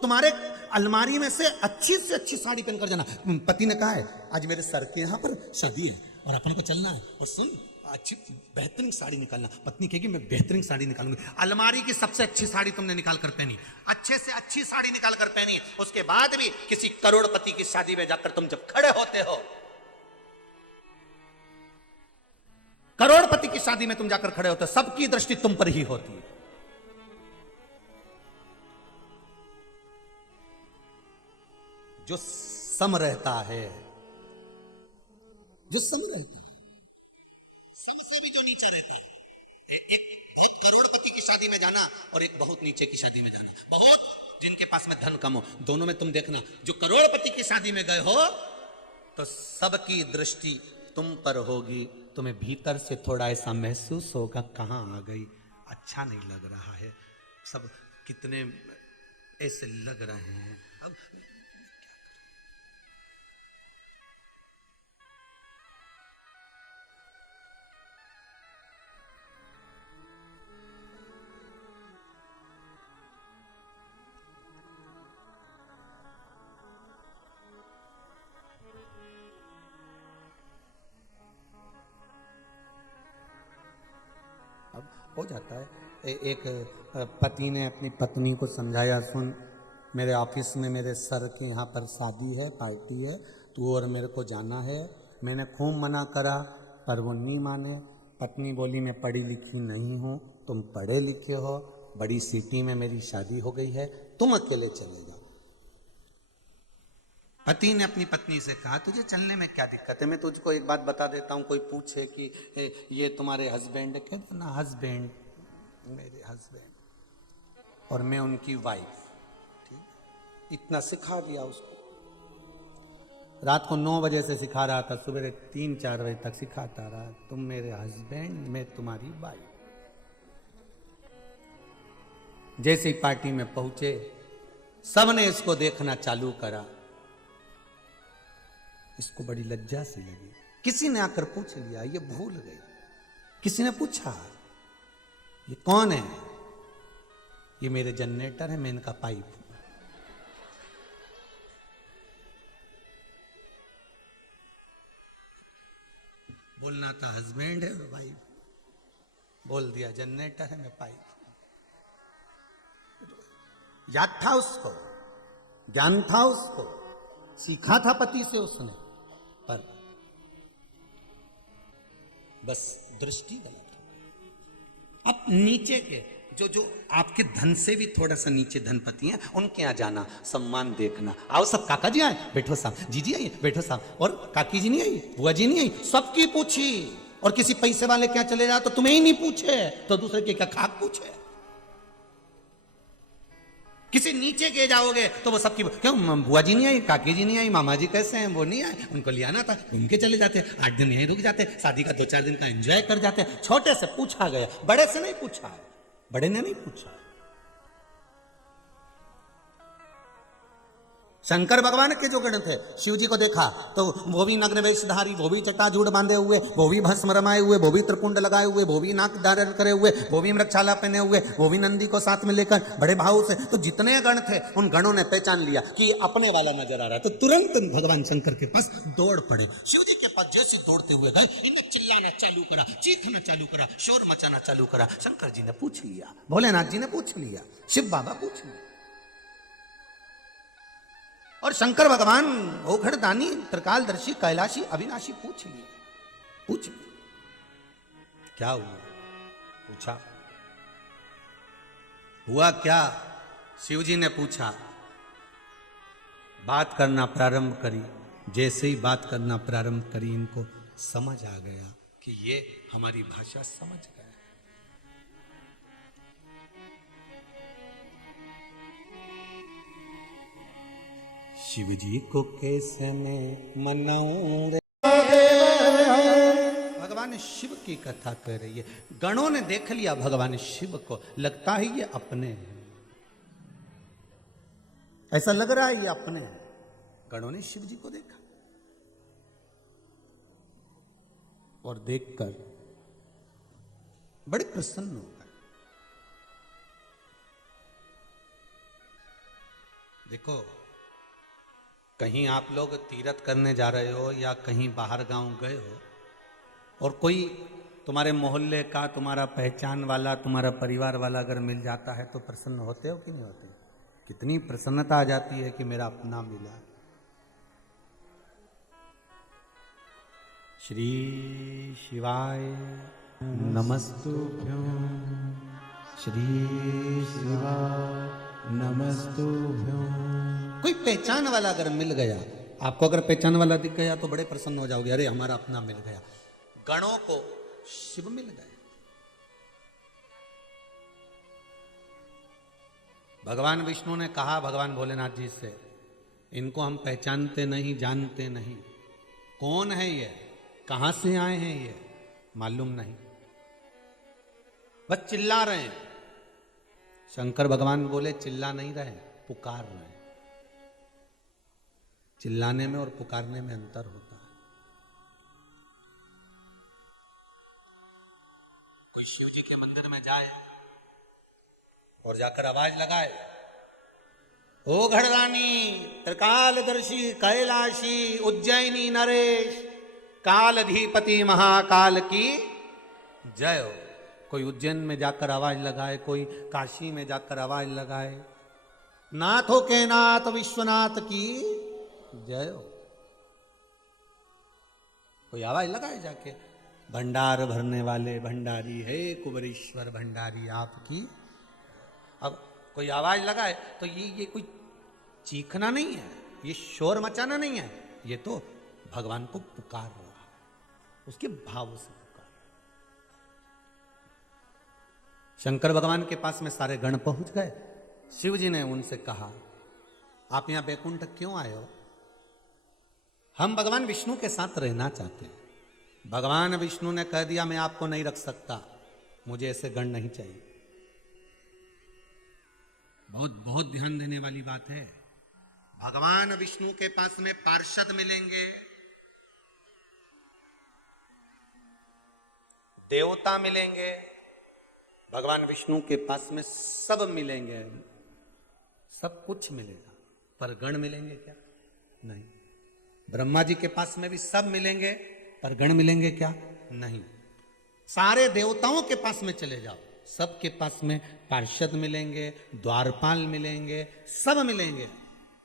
तुम्हारे अलमारी में से अच्छी साड़ी पहनकर जाना। पति ने कहा है आज मेरे सर के यहां पर शादी है और अपन को चलना है, और सुन अच्छी बेहतरीन साड़ी निकालना। पत्नी कहेगी मैं बेहतरीन साड़ी निकालूंगी। अलमारी की सबसे अच्छी साड़ी तुमने निकाल कर पहनी, अच्छे से अच्छी साड़ी निकाल कर पहनी। उसके बाद भी किसी करोड़पति की शादी में जाकर तुम जब खड़े होते हो, करोड़पति की शादी में तुम जाकर खड़े होते हो, सबकी दृष्टि तुम पर ही होती है। जो सम रहता है, जो सम रहता है, सम से भी जो नीचे रहता है। एक बहुत करोड़पति की शादी में जाना और एक बहुत नीचे की शादी में जाना, बहुत जिनके पास में धन कम हो, दोनों में तुम देखना जो करोड़पति की शादी में गए हो तो सबकी दृष्टि तुम पर होगी। तुम्हें भीतर से थोड़ा ऐसा महसूस होगा, कहां आ गई, अच्छा नहीं लग रहा है, सब कितने ऐसे लग रहे हैं। अब हो जाता है। एक पति ने अपनी पत्नी को समझाया, सुन मेरे ऑफिस में मेरे सर के यहाँ पर शादी है, पार्टी है, तू और मेरे को जाना है। मैंने खूब मना करा पर वो नहीं माने। पत्नी बोली मैं पढ़ी लिखी नहीं हूँ, तुम पढ़े लिखे हो, बड़ी सिटी में मेरी शादी हो गई है, तुम अकेले चले जाओ। पति ने अपनी पत्नी से कहा तुझे चलने में क्या दिक्कत है, मैं तुझको एक बात बता देता हूँ, कोई पूछे कि ये तुम्हारे हस्बैंड है, कह देना हस्बैंड, मेरे हस्बैंड और मैं उनकी वाइफ। ठीक, इतना सिखा दिया उसको। रात को 9 बजे से सिखा रहा था, सुबह 3-4 बजे तक सिखाता रहा, तुम मेरे हस्बैंड, मैं तुम्हारी वाइफ। जैसे ही पार्टी में पहुंचे, सबने इसको देखना चालू करा। इसको बड़ी लज्जा सी लगी। किसी ने आकर पूछ लिया, ये भूल गई। किसी ने पूछा ये कौन है, ये मेरे जनरेटर है, मैं इनका पाइप हूं। बोलना था हस्बैंड है और वाइफ, बोल दिया जनरेटर है, मैं पाइप हूं। याद था उसको, ज्ञान था उसको, सीखा था पति से उसने, पर बस दृष्टि गलत हो गई। अब नीचे के जो आपके धन से भी थोड़ा सा नीचे धनपति हैं, उनके यहाँ जाना, सम्मान देखना, आओ सब काका जी आए, बैठो साहब, जीजी आइए, बैठो साहब, और काकी जी नहीं आई, बुआ जी नहीं आई, सबकी पूछी। और किसी पैसे वाले क्या चले जाओ तो तुम्हें ही नहीं पूछे तो दूसरे के क्या खाक पूछे। किसी नीचे के जाओगे तो वो सबकी, क्यों बुआ जी नहीं आई, काकी जी नहीं आई, मामा जी कैसे हैं, वो नहीं आए, उनको ले आना था, घूम के चले जाते, 8 दिन यहीं रुक जाते, शादी का 2-4 दिन का एंजॉय कर जाते। छोटे से पूछा गया, बड़े से नहीं पूछा है, बड़े ने नहीं पूछा। शंकर भगवान के जो गण थे, शिव जी को देखा तो वो भी नग्न वेशधारी, वो भी जटाजूट बांधे हुए, वो भी भस्म रमाए हुए, वो भी त्रिपुंड लगाए हुए, वो भी नाक धारण करे हुए, वो भी मृगछाला पहने हुए, वो भी नंदी को साथ में लेकर बड़े भाव से। तो जितने गण थे उन गणों ने पहचान लिया कि अपने वाला नजर आ रहा है, तो तुरंत भगवान शंकर के पास दौड़ पड़े। शिव जी के पास जैसे दौड़ते हुए गए, इन्हें चिल्लाना चालू करा, चीखना चालू करा, शोर मचाना चालू करा। शंकर जी ने पूछ लिया, भोलेनाथ जी ने पूछ लिया, शिव बाबा पूछ लिया, और शंकर भगवान ओघड़दानी, त्रिकालदर्शी, कैलाशी, अविनाशी पूछ लिए। पूछ क्या हुआ, पूछा हुआ क्या। शिव जी ने पूछा, बात करना प्रारंभ करी। जैसे ही बात करना प्रारंभ करी, इनको समझ आ गया कि ये हमारी भाषा समझ गए। शिव जी को कैसे मैं मनाऊं रे। भगवान शिव की कथा कर रही है। गणों ने देख लिया भगवान शिव को, लगता है ये अपने हैं, ऐसा लग रहा है ये अपने हैं। गणों ने शिव जी को देखा और देखकर बड़े प्रसन्न हो गए। देखो, कहीं आप लोग तीर्थ करने जा रहे हो या कहीं बाहर गांव गए हो और कोई तुम्हारे मोहल्ले का, तुम्हारा पहचान वाला, तुम्हारा परिवार वाला अगर मिल जाता है तो प्रसन्न होते हो कि नहीं होते? कितनी प्रसन्नता आ जाती है कि मेरा अपना मिला। श्री शिवाय नमस्तुभ्यं, श्री शिवाय नमस्तुभ्यं। कोई पहचान वाला अगर मिल गया, आपको अगर पहचान वाला दिख गया तो बड़े प्रसन्न हो जाओगे, अरे हमारा अपना मिल गया। गणों को शिव मिल गए। भगवान विष्णु ने कहा भगवान भोलेनाथ जी से, इनको हम पहचानते नहीं, जानते नहीं, कौन है ये, कहां से आए हैं ये मालूम नहीं, बस चिल्ला रहे हैं। शंकर भगवान बोले चिल्ला नहीं रहे, पुकार रहे हैं। चिल्लाने में और पुकारने में अंतर होता है। कोई शिव जी के मंदिर में जाए और जाकर आवाज लगाए, ओ घड़रानी, त्रिकालदर्शी, कैलाशी, उज्जैनी नरेश, काल अधिपति महाकाल की जय हो, कोई उज्जैन में जाकर आवाज लगाए, कोई काशी में जाकर आवाज लगाए, नाथों के नाथ विश्वनाथ की जय हो। कोई आवाज लगाए जाके, भंडार भरने वाले भंडारी है कुबरेश्वर भंडारी आपकी। अब कोई आवाज लगाए तो ये कोई चीखना नहीं है, ये शोर मचाना नहीं है, ये तो भगवान को पुकार रहा है, उसके भाव से पुकार। शंकर भगवान के पास में सारे गण पहुंच गए। शिव जी ने उनसे कहा, आप यहां बैकुंठ क्यों आए हो? हम भगवान विष्णु के साथ रहना चाहते हैं। भगवान विष्णु ने कह दिया, मैं आपको नहीं रख सकता, मुझे ऐसे गण नहीं चाहिए। बहुत बहुत ध्यान देने वाली बात है। भगवान विष्णु के पास में पार्षद मिलेंगे, देवता मिलेंगे, भगवान विष्णु के पास में सब मिलेंगे, सब कुछ मिलेगा, पर गण मिलेंगे क्या? नहीं। ब्रह्मा जी के पास में भी सब मिलेंगे, पर गण मिलेंगे क्या? नहीं। सारे देवताओं के पास में चले जाओ, सबके पास में पार्षद मिलेंगे, द्वारपाल मिलेंगे, सब मिलेंगे,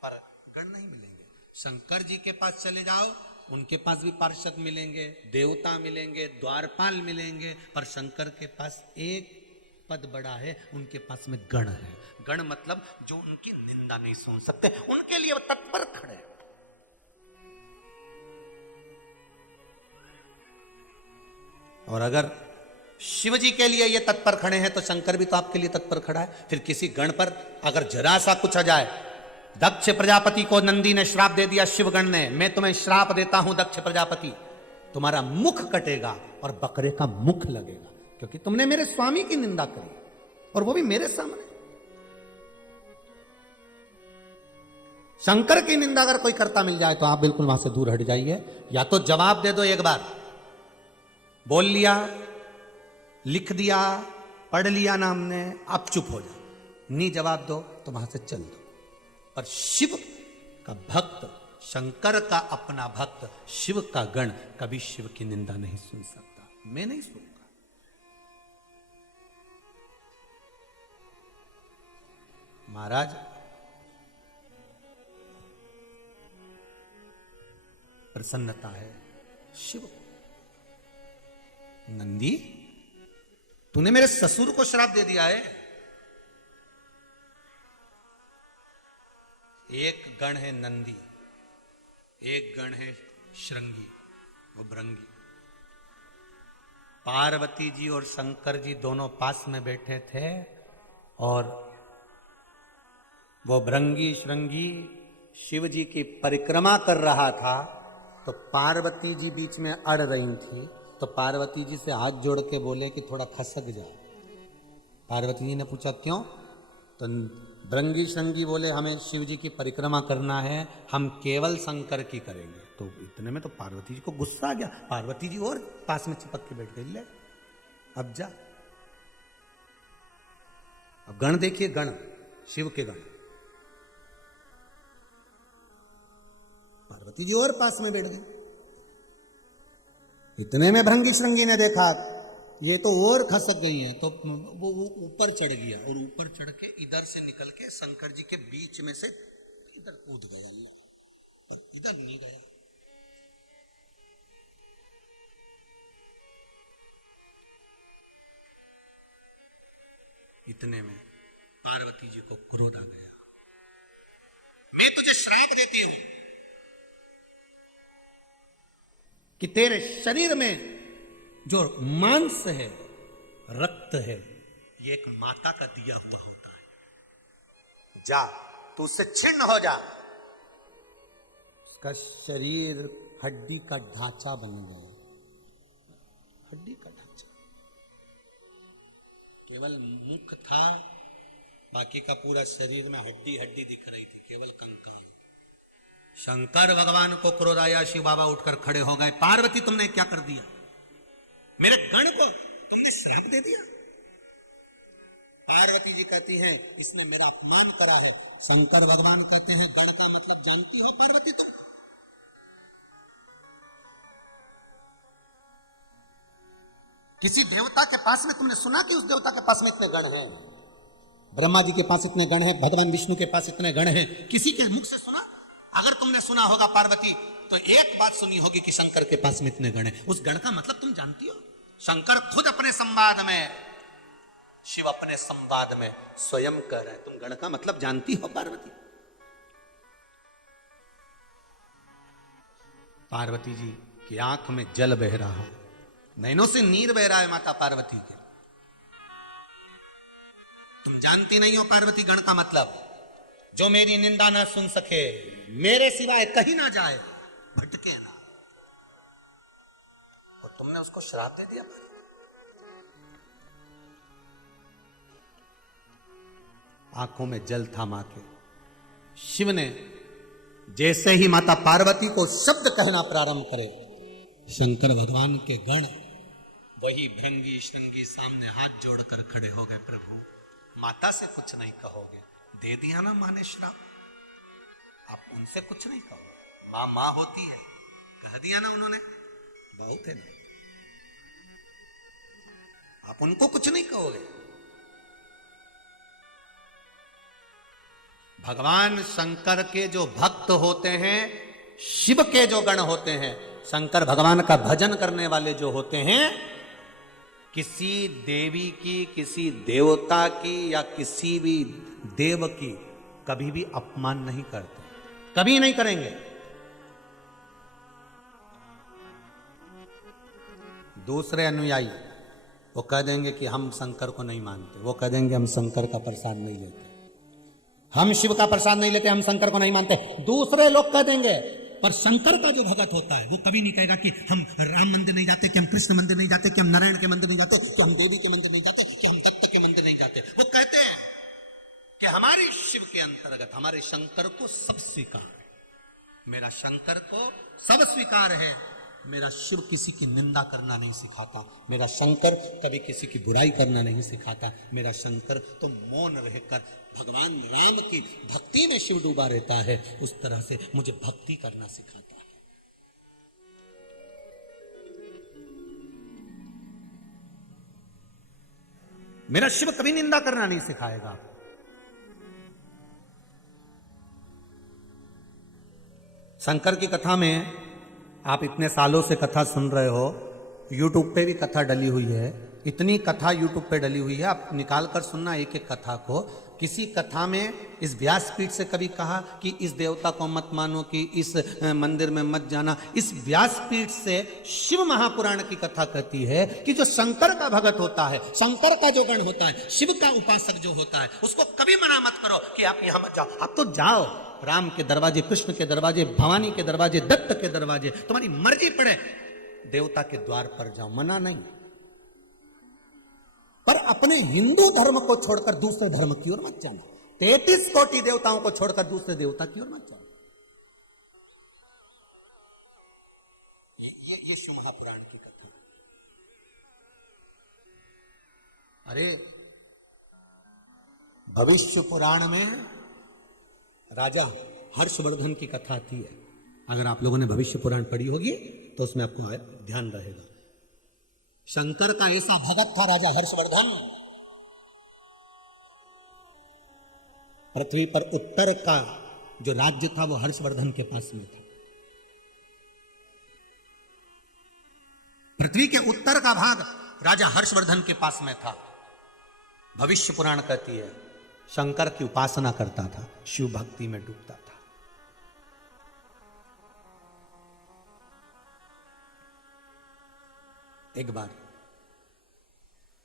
पर गण नहीं मिलेंगे। शंकर जी के पास चले जाओ, उनके पास भी पार्षद मिलेंगे, देवता मिलेंगे, द्वारपाल मिलेंगे, पर शंकर के पास एक पद बड़ा है, उनके पास में गण है। गण मतलब जो उनकी निंदा नहीं सुन सकते, उनके लिए वो तत्पर खड़े। और अगर शिव जी के लिए ये तत्पर खड़े हैं तो शंकर भी तो आपके लिए तत्पर खड़ा है। फिर किसी गण पर अगर जरा सा कुछ आ जाए, दक्ष प्रजापति को नंदी ने श्राप दे दिया, शिवगण ने, मैं तुम्हें श्राप देता हूं दक्ष प्रजापति, तुम्हारा मुख कटेगा और बकरे का मुख लगेगा, क्योंकि तुमने मेरे स्वामी की निंदा करी, और वो भी मेरे सामने। शंकर की निंदा अगर कोई करता मिल जाए तो आप बिल्कुल वहां से दूर हट जाइए, या तो जवाब दे दो, एक बार बोल लिया, लिख दिया, पढ़ लिया ना हमने, आप चुप हो जाओ, नहीं जवाब दो तो वहां से चल दो। पर शिव का भक्त, शंकर का अपना भक्त, शिव का गण कभी शिव की निंदा नहीं सुन सकता, मैं नहीं सुनूंगा। महाराज प्रसन्नता है शिव। नंदी, तूने मेरे ससुर को श्राप दे दिया है। एक गण है नंदी, एक गण है श्रृंगी, वो भृंगी। पार्वती जी और शंकर जी दोनों पास में बैठे थे, और वो भृंगी श्रृंगी शिव जी की परिक्रमा कर रहा था, तो पार्वती जी बीच में अड़ रही थी, तो पार्वती जी से हाथ जोड़ के बोले कि थोड़ा खसक जा। पार्वती जी ने पूछा क्यों? तो भृंगी श्रृंगी बोले, हमें शिव जी की परिक्रमा करना है, हम केवल शंकर की करेंगे। तो इतने में तो पार्वती जी को गुस्सा आ गया, पार्वती जी और पास में चिपक के बैठ गई, ले अब जा। अब गण देखिए, गण शिव के गण, पार्वती जी और पास में बैठ गई। इतने में भृंगी श्रृंगी ने देखा ये तो और खसक गई है, तो वो ऊपर चढ़ गया, और ऊपर चढ़ के इधर से निकल के शंकर जी के बीच में से इधर कूद गया, अल्लाह, इधर नहीं गया। इतने में पार्वती जी को क्रोध आ गया, मैं तुझे श्राप देती हूं कि तेरे शरीर में जो मांस है, रक्त है, ये एक माता का दिया हुआ होता है, जा तू उससे छिन्न हो जा। उसका शरीर हड्डी का ढांचा बन गया, हड्डी का ढांचा, केवल मुख था, बाकी का पूरा शरीर में हड्डी हड्डी दिख रही थी, केवल कंकाल। शंकर भगवान को क्रोध आया, शिव बाबा उठकर खड़े हो गए, पार्वती तुमने क्या कर दिया, मेरे गण को तुमने श्राप दे दिया। पार्वती जी कहती हैं इसने मेरा अपमान करा है। शंकर भगवान कहते हैं गण का मतलब जानती हो पार्वती? तो किसी देवता के पास में तुमने सुना कि उस देवता के पास में इतने गण हैं? ब्रह्मा जी के पास इतने गण हैं, भगवान विष्णु के पास इतने गण हैं, किसी के मुख से सुना? अगर तुमने सुना होगा पार्वती, तो एक बात सुनी होगी कि शंकर के पास में इतने गण हैं। उस गण का मतलब तुम जानती हो? शंकर खुद अपने संवाद में, शिव अपने संवाद में स्वयं कह रहे हैं। तुम गण का मतलब जानती हो पार्वती? पार्वती जी की आंख में जल बह रहा है, नैनों से नीर बह रहा है माता पार्वती के। तुम जानती नहीं हो पार्वती गण का मतलब? जो मेरी निंदा ना सुन सके, मेरे सिवाय कहीं ना जाए, भटके ना। और तुमने उसको श्राप दे दिया। आंखों में जल था मां के। शिव ने जैसे ही माता पार्वती को शब्द कहना प्रारंभ करे, शंकर भगवान के गण वही भृंगी श्रृंगी सामने हाथ जोड़कर खड़े हो गए। प्रभु, माता से कुछ नहीं कहोगे? दे दिया ना मां ने श्राप, आप उनसे कुछ नहीं कहोगे? मां मां होती है, कह दिया ना उन्होंने, बहुत है ना, आप उनको कुछ नहीं कहोगे? भगवान शंकर के जो भक्त होते हैं, शिव के जो गण होते हैं, शंकर भगवान का भजन करने वाले जो होते हैं, किसी देवी की, किसी देवता की या किसी भी देव की कभी भी अपमान नहीं करते, कभी नहीं करेंगे। दूसरे अनुयायी वो कह देंगे कि हम शंकर को नहीं मानते, वो कह देंगे हम शंकर का प्रसाद नहीं लेते, हम शिव का प्रसाद नहीं लेते, हम शंकर को नहीं मानते। दूसरे लोग कह देंगे, पर शंकर का जो भगत होता है वो कभी नहीं कहेगा कि हम राम मंदिर नहीं जाते, कि हम कृष्ण मंदिर नहीं जाते, कि हम नारायण के मंदिर नहीं जाते, कि हम देवी के मंदिर नहीं जाते, कि हम दत्त के मंदिर नहीं जाते। वो कहते हैं कि हमारे शिव के अंतर्गत हमारे शंकर को सब स्वीकार है, मेरा शंकर को सब स्वीकार है, मेरा शिव किसी की निंदा करना नहीं सिखाता, मेरा शंकर कभी किसी की बुराई करना नहीं सिखाता, मेरा शंकर तो मौन रहकर भगवान राम की भक्ति में शिव डूबा रहता है, उस तरह से मुझे भक्ति करना सिखाता है। मेरा शिव कभी निंदा करना नहीं सिखाएगा। शंकर की कथा में आप इतने सालों से कथा सुन रहे हो, यूट्यूब पे भी कथा डली हुई है, इतनी कथा यूट्यूब पे डली हुई है, आप निकाल कर सुनना एक एक कथा को। किसी कथा में इस व्यासपीठ से कभी कहा कि इस देवता को मत मानो, कि इस मंदिर में मत जाना। इस व्यासपीठ से शिव महापुराण की कथा कहती है कि जो शंकर का भगत होता है, शंकर का जो गण होता है, शिव का उपासक जो होता है, उसको कभी मना मत करो कि आप यहां मत जाओ। आप तो जाओ, राम के दरवाजे, कृष्ण के दरवाजे, भवानी के दरवाजे, दत्त के दरवाजे, तुम्हारी मर्जी पड़े, देवता के द्वार पर जाओ, मना नहीं। पर अपने हिंदू धर्म को छोड़कर दूसरे धर्म की ओर मत जाना। 33 कोटि देवताओं को छोड़कर दूसरे देवता की ओर मत जाना। ये शिव महापुराण की कथा। अरे भविष्य पुराण में राजा हर्षवर्धन की कथा आती है। अगर आप लोगों ने भविष्य पुराण पढ़ी होगी तो उसमें आपको ध्यान रहेगा। शंकर का ऐसा भगत था राजा हर्षवर्धन, पृथ्वी पर उत्तर का जो राज्य था वो हर्षवर्धन के पास में था। पृथ्वी के उत्तर का भाग राजा हर्षवर्धन के पास में था। भविष्य पुराण कहती है शंकर की उपासना करता था, शिव भक्ति में डूबता था। एक बार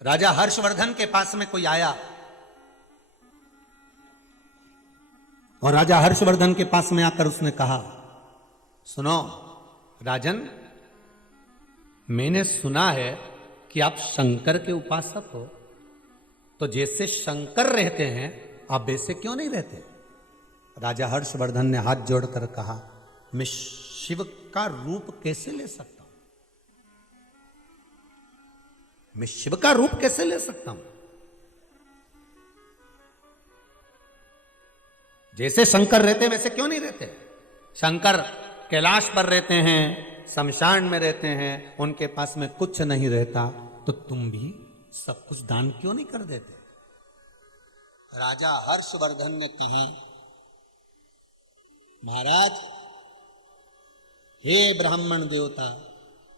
राजा हर्षवर्धन के पास में कोई आया और राजा हर्षवर्धन के पास में आकर उसने कहा, सुनो राजन, मैंने सुना है कि आप शंकर के उपासक हो, तो जैसे शंकर रहते हैं आप वैसे क्यों नहीं रहते? राजा हर्षवर्धन ने हाथ जोड़कर कहा, मैं शिव का रूप कैसे ले सकता हूं? मैं शिव का रूप कैसे ले सकता हूं? जैसे शंकर रहते वैसे क्यों नहीं रहते? शंकर कैलाश पर रहते हैं, शमशान में रहते हैं, उनके पास में कुछ नहीं रहता। तो तुम भी सब कुछ दान क्यों नहीं कर देते? राजा हर्षवर्धन ने कहा, महाराज, हे ब्राह्मण देवता,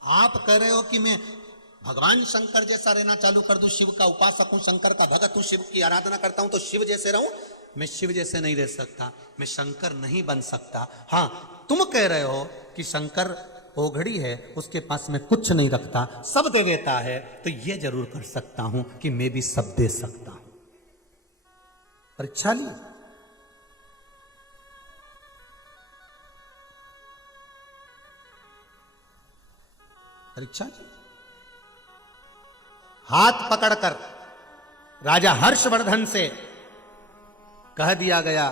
आप कह रहे हो कि मैं भगवान शंकर जैसा रहना चालू कर दूं, शिव का उपासक हूं, शंकर का भगत हूं, शिव की आराधना करता हूं तो शिव जैसे रहूं? मैं शिव जैसे नहीं रह सकता, मैं शंकर नहीं बन सकता। हां, तुम कह रहे हो कि शंकर ओघड़ी है, उसके पास में कुछ नहीं रखता, सब दे देता है, तो यह जरूर कर सकता हूं कि मैं भी सब दे सकता हूं। परीक्षा ली। परीक्षा ली। हाथ पकड़कर राजा हर्षवर्धन से कह दिया गया,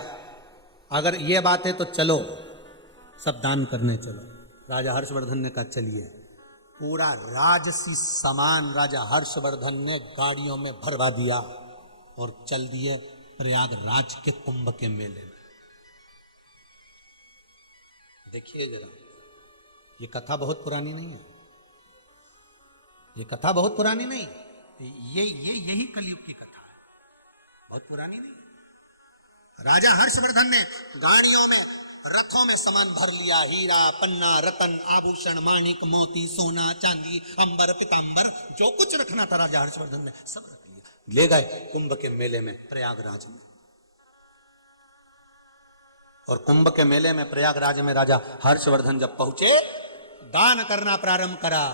अगर ये बात है तो चलो सब दान करने चलो। राजा हर्षवर्धन ने कहा चलिए। पूरा राजसी सामान राजा हर्षवर्धन ने गाड़ियों में भरवा दिया और चल दिए प्रयागराज के कुंभ के मेले में। देखिए जरा, ये कथा बहुत पुरानी नहीं है, ये कथा बहुत पुरानी नहीं, यही कलयुग की कथा है, बहुत पुरानी नहीं। राजा हर्षवर्धन ने गाड़ियों में, रथों में सामान भर लिया, हीरा पन्ना रतन आभूषण माणिक मोती सोना चांदी अंबर पीतांबर, जो कुछ रखना था राजा हर्षवर्धन ने सब रख लिया, ले गए कुंभ के मेले में प्रयागराज में। और कुंभ के मेले में प्रयागराज में राजा हर्षवर्धन जब पहुंचे, दान करना प्रारंभ करा,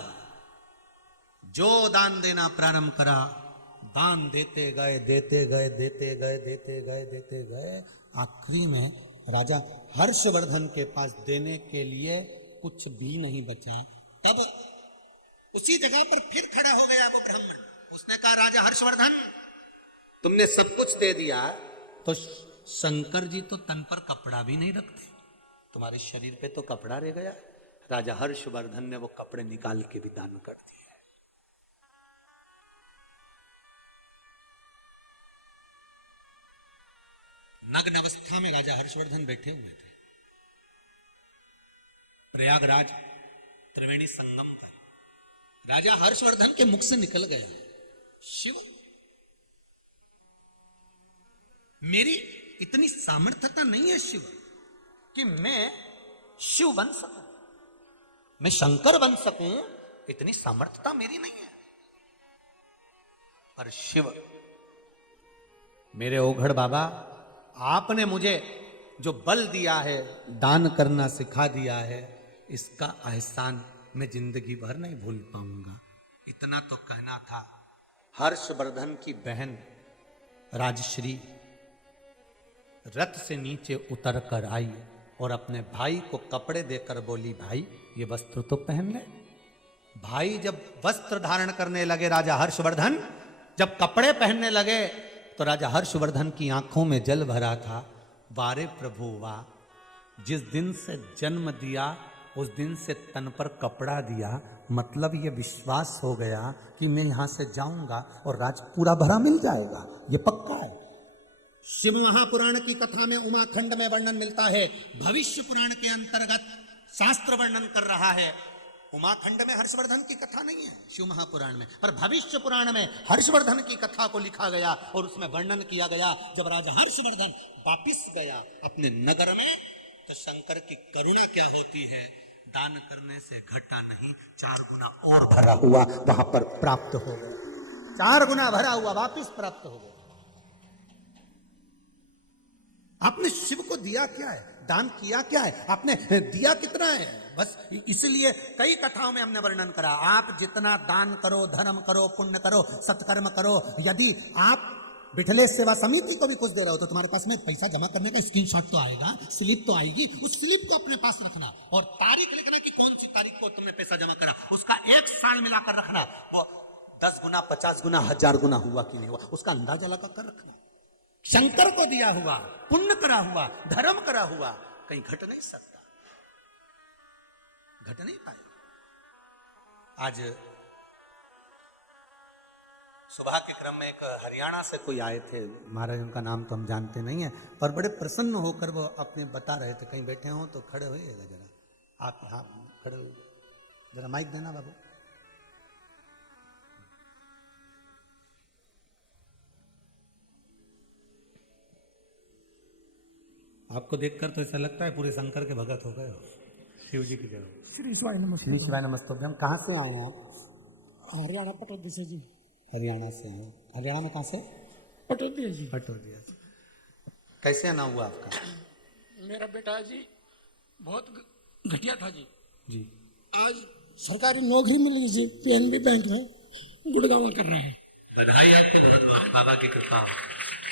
जो दान देना प्रारंभ करा, दान देते गए देते गए देते गए देते गए देते गए, आखिरी में राजा हर्षवर्धन के पास देने के लिए कुछ भी नहीं बचा। तब उसी जगह पर फिर खड़ा हो गया वो ब्राह्मण, उसने कहा, राजा हर्षवर्धन, तुमने सब कुछ दे दिया, तो शंकर जी तो तन पर कपड़ा भी नहीं रखते, तुम्हारे शरीर पे तो कपड़ा रह गया। राजा हर्षवर्धन ने वो कपड़े निकाल के भी दान कर दिए। नग्न अवस्था में राजा हर्षवर्धन बैठे हुए थे। प्रयागराज त्रिवेणी संगम पर राजा हर्षवर्धन के मुख से निकल गया, शिव, मेरी इतनी सामर्थ्यता नहीं है शिव कि मैं शिव बन सकूं, मैं शंकर बन सकूं, इतनी सामर्थ्यता मेरी नहीं है। पर शिव, मेरे ओघड़ बाबा, आपने मुझे जो बल दिया है, दान करना सिखा दिया है, इसका एहसान मैं जिंदगी भर नहीं भूल पाऊंगा। इतना तो कहना था। हर्षवर्धन की बहन राजश्री रथ से नीचे उतर कर आई और अपने भाई को कपड़े देकर बोली, भाई ये वस्त्र तो पहन ले। भाई जब वस्त्र धारण करने लगे, राजा हर्षवर्धन जब कपड़े पहनने लगे, तो राजा हर्षवर्धन की आंखों में जल भरा था। वारे प्रभु वाह, जिस दिन से जन्म दिया उस दिन से तन पर कपड़ा दिया, मतलब ये विश्वास हो गया कि मैं यहां से जाऊंगा और राज पूरा भरा मिल जाएगा, ये पक्का है। शिव महापुराण की कथा में उमाखंड में वर्णन मिलता है, भविष्य पुराण के अंतर्गत शास्त्र वर्णन कर रहा है। उमाखंड में हर्षवर्धन की कथा नहीं है, शिव महापुराण में, पर भविष्य पुराण में हर्षवर्धन की कथा को लिखा गया और उसमें वर्णन किया गया। जब राजा हर्षवर्धन वापिस गया अपने नगर में, तो शंकर की करुणा क्या होती है, दान करने से घटा नहीं, 4 गुना और भरा हुआ वहां पर प्राप्त हो गया, 4 गुना भरा हुआ वापिस प्राप्त हो गया। आपने शिव को दिया क्या है, दान किया क्या है, आपने दिया कितना है? बस इसलिए कई कथाओं में हमने वर्णन करा, आप जितना दान करो, धर्म करो, पुण्य करो, सत्कर्म करो, यदि आप बिठले सेवा समिति को भी कुछ दे रहे हो तो तुम्हारे पास में पैसा जमा करने का स्क्रीनशॉट तो आएगा, स्लिप तो आएगी, उस स्लिप को अपने पास रखना और तारीख लिखना कि कौन सी तारीख को तुमने पैसा जमा करा, उसका 1 साल मिलाकर रखना और 10 गुना 50 गुना 1000 गुना हुआ कि नहीं हुआ उसका अंदाजा लगा कर रखना। शंकर को दिया हुआ, पुण्य करा हुआ, धर्म करा हुआ कहीं घट नहीं सकता, घट नहीं पाएगा। आज सुबह के क्रम में एक हरियाणा से कोई आए थे महाराज, उनका नाम तो हम जानते नहीं है, पर बड़े प्रसन्न होकर वो अपने बता रहे थे, कहीं बैठे हो तो खड़े होइएगा जरा, आप हाँ खड़े हो, जरा माइक देना बाबू। आपको देखकर तो ऐसा लगता है पूरे शंकर के भगत हो गए हो। शिव जी की जय। श्री शिवाय नमस्ते। श्री शिवाय नमस्तुभ्यम। कहाँ से आए हैं आप? हरियाणा पटौदी से जी। हरियाणा से आए। हरियाणा में कहाँ से? पटौदी जी। पटौदिया से। कैसे आना हुआ आपका? मेरा बेटा जी बहुत घटिया था जी। जी। आज सरकारी नौकरी मिल गई जी, पीएनबी बैंक में गुड़गावा कर रहे हैं। बधाई आपको, बाबा की कृपा।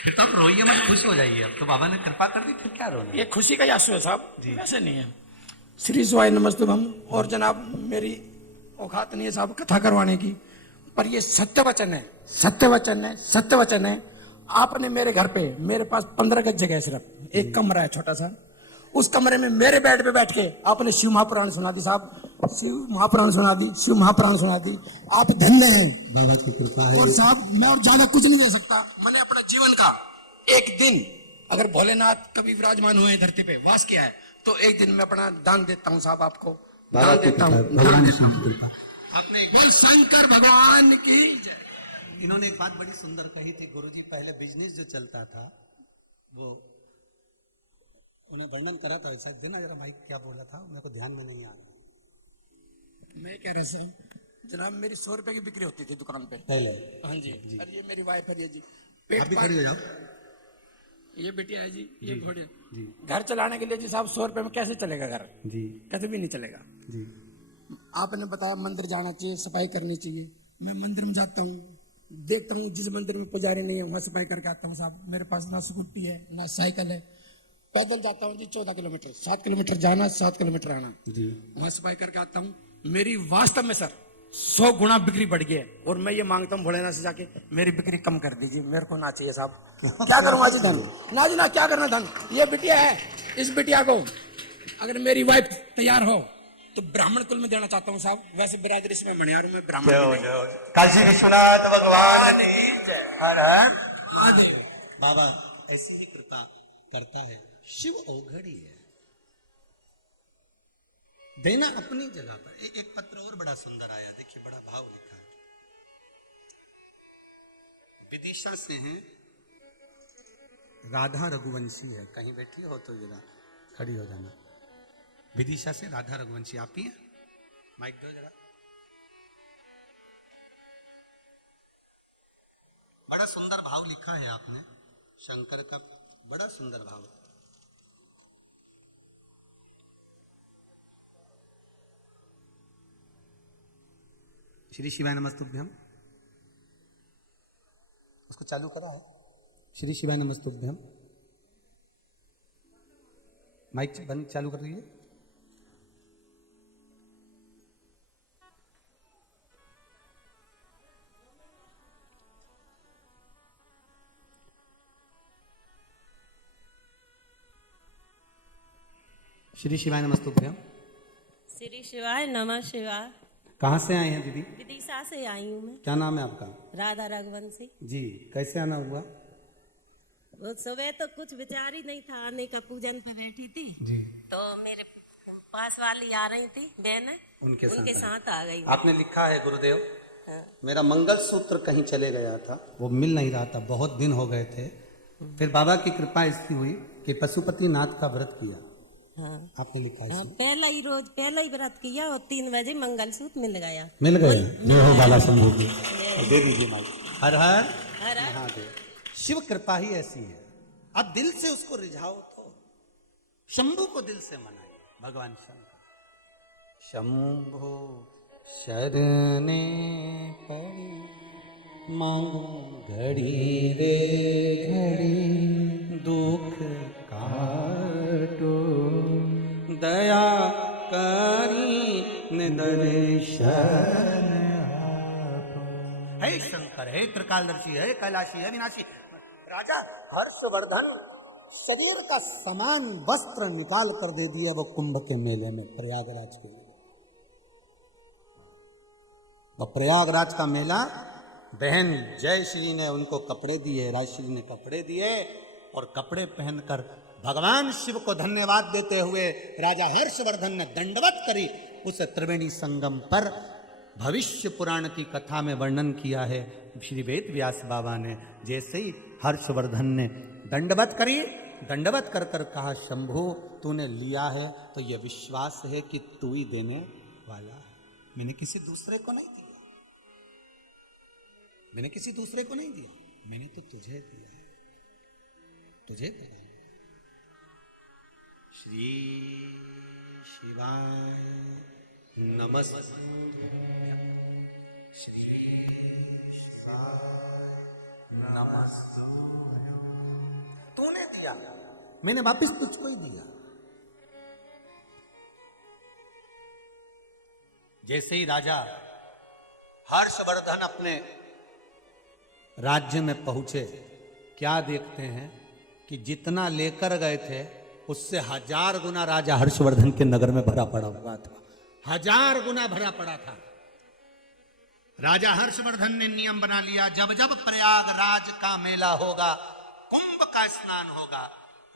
फिर तब रोइए मत, खुश हो जाइए। अब तो बाबा ने कृपा कर दी, फिर क्या रोना? ये खुशी का आंसू है साहब जी। वैसे नहीं है। श्री शिवाय नमस्तुभम। और जनाब मेरी औकात नहीं है साहब कथा करवाने की, पर ये सत्य वचन है, सत्य वचन है, सत्य वचन है। आपने मेरे घर पे, मेरे पास 15 गज जगह है, सिर्फ एक कमरा है छोटा सा, उस कमरे में मेरे बेड पे बैठ के आपने शिव महापुराण सुना दी साहब, शिव महापुराण सुना दी, शिव महापुराण सुना दी। आप धन्य हैं, बाबा की कृपा है। और साहब मैं और ज्यादा कुछ नहीं दे सकता। मैंने अपने जीवन का एक दिन, अगर भोलेनाथ कभी विराजमान हुए धरती पे वास किया है, तो एक दिन मैं अपना दान देता हूँ साहब, आपको दान देता हूँ। आपने बोल शंकर भगवान की जय। इन्होंने एक बात बड़ी सुंदर कही थी गुरुजी, पहले बिजनेस जो चलता था वो उन्होंने वर्णन करा था वैसा। देना जरा भाई, क्या बोला था मेरे को ध्यान में नहीं आ रहा। मैं कह रहा था जनाब मेरी 100 रुपए की बिक्री होती थी दुकान पे पहले। हाँ जी। अरे ये मेरी वाइफ है ये जी, आप भी खड़ी हो जाओ। ये बेटिया है जी, ये घोड़े जी। घर चलाने के लिए जी साहब 100 रुपए में कैसे चलेगा घर? जी। कभी भी नहीं चलेगा जी। आपने बताया मंदिर जाना चाहिए, सफाई करनी चाहिए। मैं मंदिर में जाता हूँ, देखता हूँ जिस मंदिर में पुजारी नहीं है वहां सफाई करके आता हूँ साहब। मेरे पास ना स्कूटी है ना साइकिल है, पैदल जाता हूँ जी 14 किलोमीटर, 7 किलोमीटर जाना 7 किलोमीटर आना जी। वहां सफाई करके आता हूँ। मेरी वास्तव में सर 100 गुना बिक्री बढ़ गई है, और मैं ये मांगता हूँ भोलेनाथ से जाके मेरी बिक्री कम कर दीजिए, मेरे को ना चाहिए साहब। क्या करूँ आज धन? ना जी ना, क्या करना धन? ये बिटिया है, इस बिटिया को अगर मेरी वाइफ तैयार हो तो ब्राह्मण कुल में देना चाहता हूँ साहब। वैसे बिरादरी से मैं मणियारू में ब्राह्मण भी नहीं। काशी विश्वनाथ भगवान की जय। हर हर महादेव। बाबा ऐसी ही कृपा करता है। शिव औघड़ी है, देना अपनी जगह पर। एक पत्र और बड़ा सुंदर आया, देखिए बड़ा भाव लिखा है। विदिशा से हैं, राधा रघुवंशी है। कहीं बैठी हो तो जरा खड़ी हो जाना। विदिशा से राधा रघुवंशी, आप ही हैं? माइक दो जरा। बड़ा सुंदर भाव लिखा है आपने, शंकर का बड़ा सुंदर भाव। श्री शिवाय नमस्तुभ्यम। उसको चालू करा है? श्री शिवाय नमस्तुभ्यम। माइक बंद चालू कर दीजिए। श्री शिवाय नमस्तुभ्यम। श्री शिवाय नमः शिवाय। कहाँ से आए हैं दीदी? विदिशा से आई हूँ मैं। क्या नाम है आपका? राधा रघुवंशी जी। कैसे आना हुआ? वो सुबह तो कुछ विचार ही नहीं था आने का, पूजन पे बैठी थी जी। तो मेरे पास वाली आ रही थी बहन, उनके साथ आ गई। आपने लिखा है गुरुदेव, हाँ। मेरा मंगलसूत्र कहीं चले गया था, वो मिल नहीं रहा था, बहुत दिन हो गए थे। फिर बाबा की कृपा ऐसी हुई कि पशुपति नाथ का व्रत किया। हाँ। आपने लिखा है? पहला ही व्रत किया और 3 बजे मंगलसूत्र मिल गया। मिल गया। जय हो बाला शंभू की। दे दीजिए माइक। हर हर हर हर। महादेव। शिव कृपा ही ऐसी है, अब दिल से उसको रिझाओ तो। शंभू को दिल से मनाइए, भगवान शंकर। शंभो शरणे पड़ी मांगो घड़ी रे घड़ी, दुख काटो दया करी दर्शन। हे शंकर, हे त्रिकालदर्शी, हे कैलाशी, हे विनाशी। राजा हर्षवर्धन शरीर का समान वस्त्र निकाल कर दे दिया वो कुंभ के मेले में, प्रयागराज के लिए। वो प्रयागराज का मेला, बहन जयश्री ने उनको कपड़े दिए, राजश्री ने कपड़े दिए, और कपड़े पहनकर भगवान शिव को धन्यवाद देते हुए राजा हर्षवर्धन ने दंडवत करी। उस त्रिवेणी संगम पर भविष्य पुराण की कथा में वर्णन किया है श्री वेद व्यास बाबा ने। जैसे ही हर्षवर्धन ने दंडवत करी, दंडवत कर कर कहा, शंभो तूने लिया है तो यह विश्वास है कि तू ही देने वाला है। मैंने किसी दूसरे को नहीं दिया, मैंने किसी दूसरे को नहीं दिया, मैंने तो तुझे दिया है, तुझे दिया। श्री शिवाय नमस्ते। श्री शिवाय नमस्ते। तूने दिया, मैंने वापिस तुझको ही दिया। जैसे ही राजा हर्षवर्धन अपने राज्य में पहुंचे, क्या देखते हैं कि जितना लेकर गए थे उससे 1000 गुना राजा हर्षवर्धन के नगर में भरा पड़ा हुआ था, 1000 गुना भरा पड़ा था। राजा हर्षवर्धन ने नियम बना लिया, जब जब प्रयागराज का मेला होगा, कुंभ का स्नान होगा,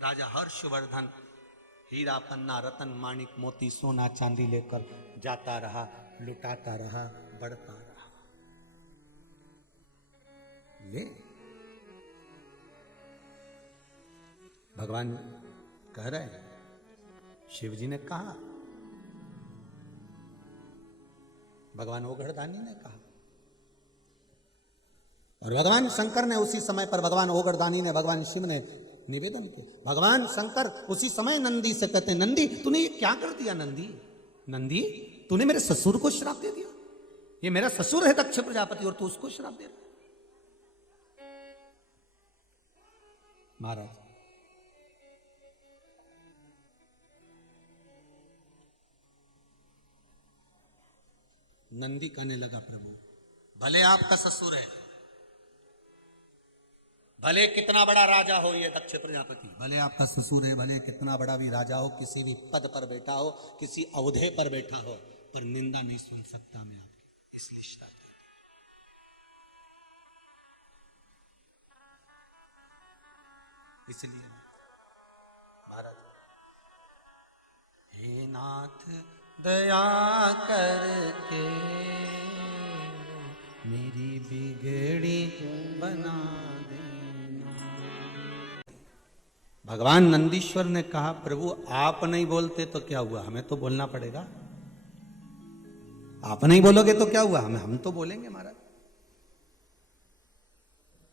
राजा हर्षवर्धन हीरा पन्ना रतन माणिक मोती सोना चांदी लेकर जाता रहा, लुटाता रहा, बढ़ता रहा। ले भगवान कह रहे हैं, शिव जी ने कहा, भगवान ओगढ़दानी ने कहा, और भगवान शंकर ने उसी समय पर, भगवान ओगढ़दानी ने भगवान शिव ने निवेदन किया। भगवान शंकर उसी समय नंदी से कहते हैं, नंदी तूने ये क्या कर दिया? नंदी, नंदी तूने मेरे ससुर को श्राप दे दिया, ये मेरा ससुर है दक्ष प्रजापति और तू उसको श्राप दे रहा। महाराज नंदी कहने लगा, प्रभु भले आपका ससुर है, भले कितना बड़ा राजा हो ये दक्ष प्रजापति, भले आपका ससुर है, भले कितना बड़ा भी राजा हो, किसी भी पद पर बैठा हो, किसी अवधे पर बैठा हो, पर निंदा नहीं सुन सकता मैं आपकी, इसलिए श्राप दे दिया। इसलिए महाराज, हे नाथ दया करके मेरी बिगड़ी बना देना। भगवान नंदीश्वर ने कहा, प्रभु आप नहीं बोलते तो क्या हुआ, हमें तो बोलना पड़ेगा। आप नहीं बोलोगे तो क्या हुआ, हम तो बोलेंगे महाराज,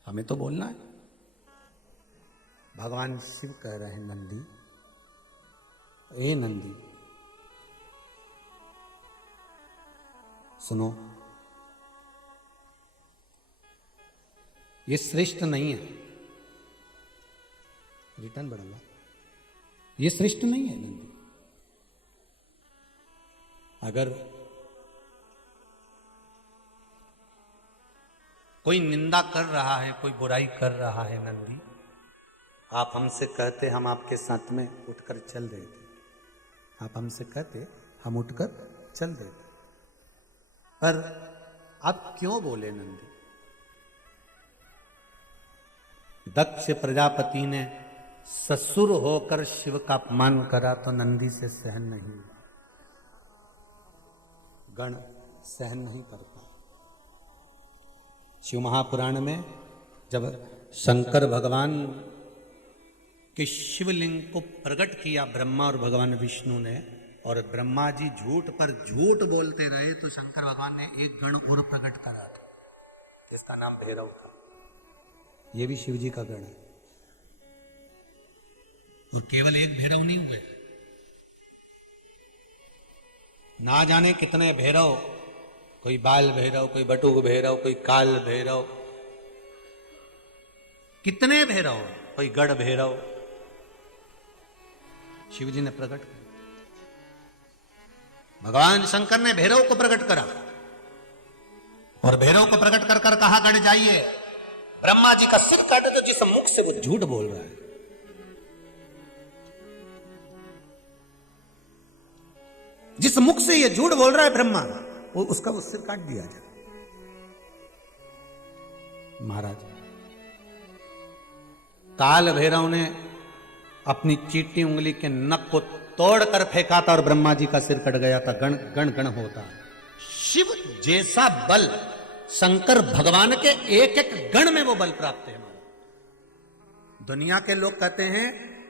हमें तो बोलना है। भगवान शिव कह रहे हैं, नंदी, ए नंदी सुनो, ये श्रेष्ठ नहीं है, रिटर्न बढ़ाऊंगा, ये श्रेष्ठ नहीं है नंदी। अगर कोई निंदा कर रहा है, कोई बुराई कर रहा है नंदी, आप हमसे कहते हम आपके साथ में उठकर चल रहे थे, आप हमसे कहते हम उठकर चल देते, पर आप क्यों बोले नंदी? दक्ष प्रजापति ने ससुर होकर शिव का अपमान करा तो नंदी से सहन नहीं हुआ, गण सहन नहीं करता। शिव महापुराण में जब शंकर भगवान के शिवलिंग को प्रकट किया ब्रह्मा और भगवान विष्णु ने, और ब्रह्मा जी झूठ पर झूठ बोलते रहे, तो शंकर भगवान ने एक गण और प्रकट करा था, जिसका नाम भैरव था। ये भी शिव जी का गण है, और केवल एक भैरव नहीं हुए, ना जाने कितने भैरव, कोई बाल भैरव, कोई बटुक भैरव, कोई काल भैरव, कितने भैरव, कोई गढ़ भैरव शिव जी ने प्रकट किया। भगवान शंकर ने भैरव को प्रकट करा, और भैरव को प्रकट कर कर कहा, गढ़ जाइए, ब्रह्मा जी का सिर काट दो, जिस मुख से वो झूठ बोल रहा है। जिस मुख से ये झूठ बोल रहा है ब्रह्मा, वो उसका वो सिर काट दिया जाए। महाराज काल भैरव ने अपनी चीटी उंगली के नख को तोड़कर फेंका था और ब्रह्मा जी का सिर कट गया था, गण गण गण होता। शिव जैसा बल शंकर भगवान के एक एक गण में वो बल प्राप्त है। दुनिया के लोग कहते हैं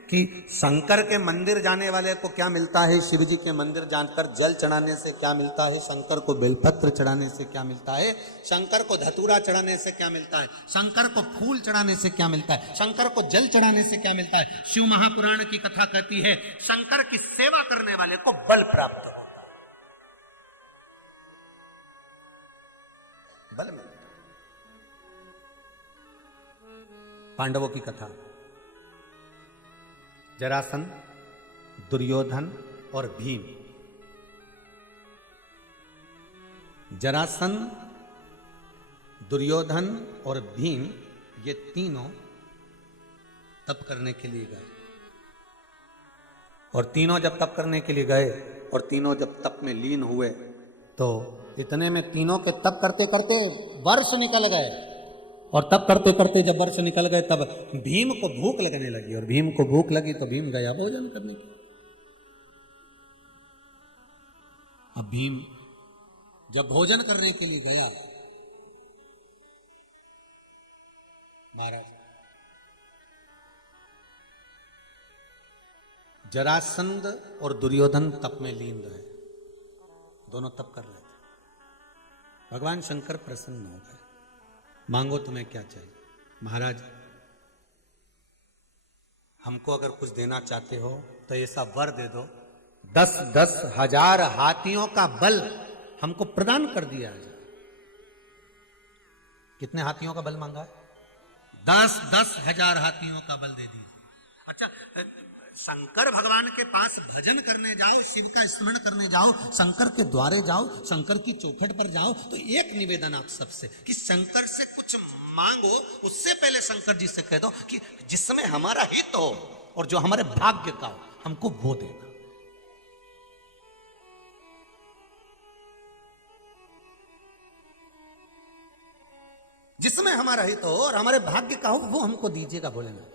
कि शंकर के मंदिर जाने वाले को क्या मिलता है, शिव जी के मंदिर जाकर जल चढ़ाने से क्या मिलता है, शंकर को बेलपत्र चढ़ाने से क्या मिलता है, शंकर को धतूरा चढ़ाने से क्या मिलता है, शंकर को फूल चढ़ाने से क्या मिलता है, शंकर को जल चढ़ाने से क्या मिलता है। शिव महापुराण की कथा कहती है शंकर की सेवा करने वाले को बल प्राप्त होता है, बल मिलता है। पांडवों की कथा, जरासंध, दुर्योधन और भीम। जरासंध, दुर्योधन और भीम ये तीनों तप करने के लिए गए, और तीनों जब तप करने के लिए गए और तीनों जब तप में लीन हुए तो इतने में तीनों के तप करते करते वर्ष निकल गए, और तब करते करते जब वर्ष निकल गए तब भीम को भूख लगने लगी, और भीम को भूख लगी तो भीम गया भोजन करने के। अब भीम जब भोजन करने के लिए गया, महाराज जरासंध और दुर्योधन तप में लीन रहे, दोनों तप कर रहे थे। भगवान शंकर प्रसन्न हो गए, मांगो तुम्हें क्या चाहिए। महाराज हमको अगर कुछ देना चाहते हो तो ऐसा वर दे दो, 10,000 हजार हाथियों का बल हमको प्रदान कर दिया है। कितने हाथियों का बल मांगा है? 10,000 हजार हाथियों का बल दे दीजिए। अच्छा, शंकर भगवान के पास भजन करने जाओ, शिव का स्मरण करने जाओ, शंकर के द्वारे जाओ, शंकर की चौखट पर जाओ, तो एक निवेदन आप सबसे कि शंकर से कुछ मांगो, उससे पहले शंकर जी से कह दो कि जिसमें हमारा हित हो और जो हमारे भाग्य का हो हमको वो देना। जिसमें हमारा हित हो और हमारे भाग्य का हो वो हमको दीजिएगा भोलेनाथ।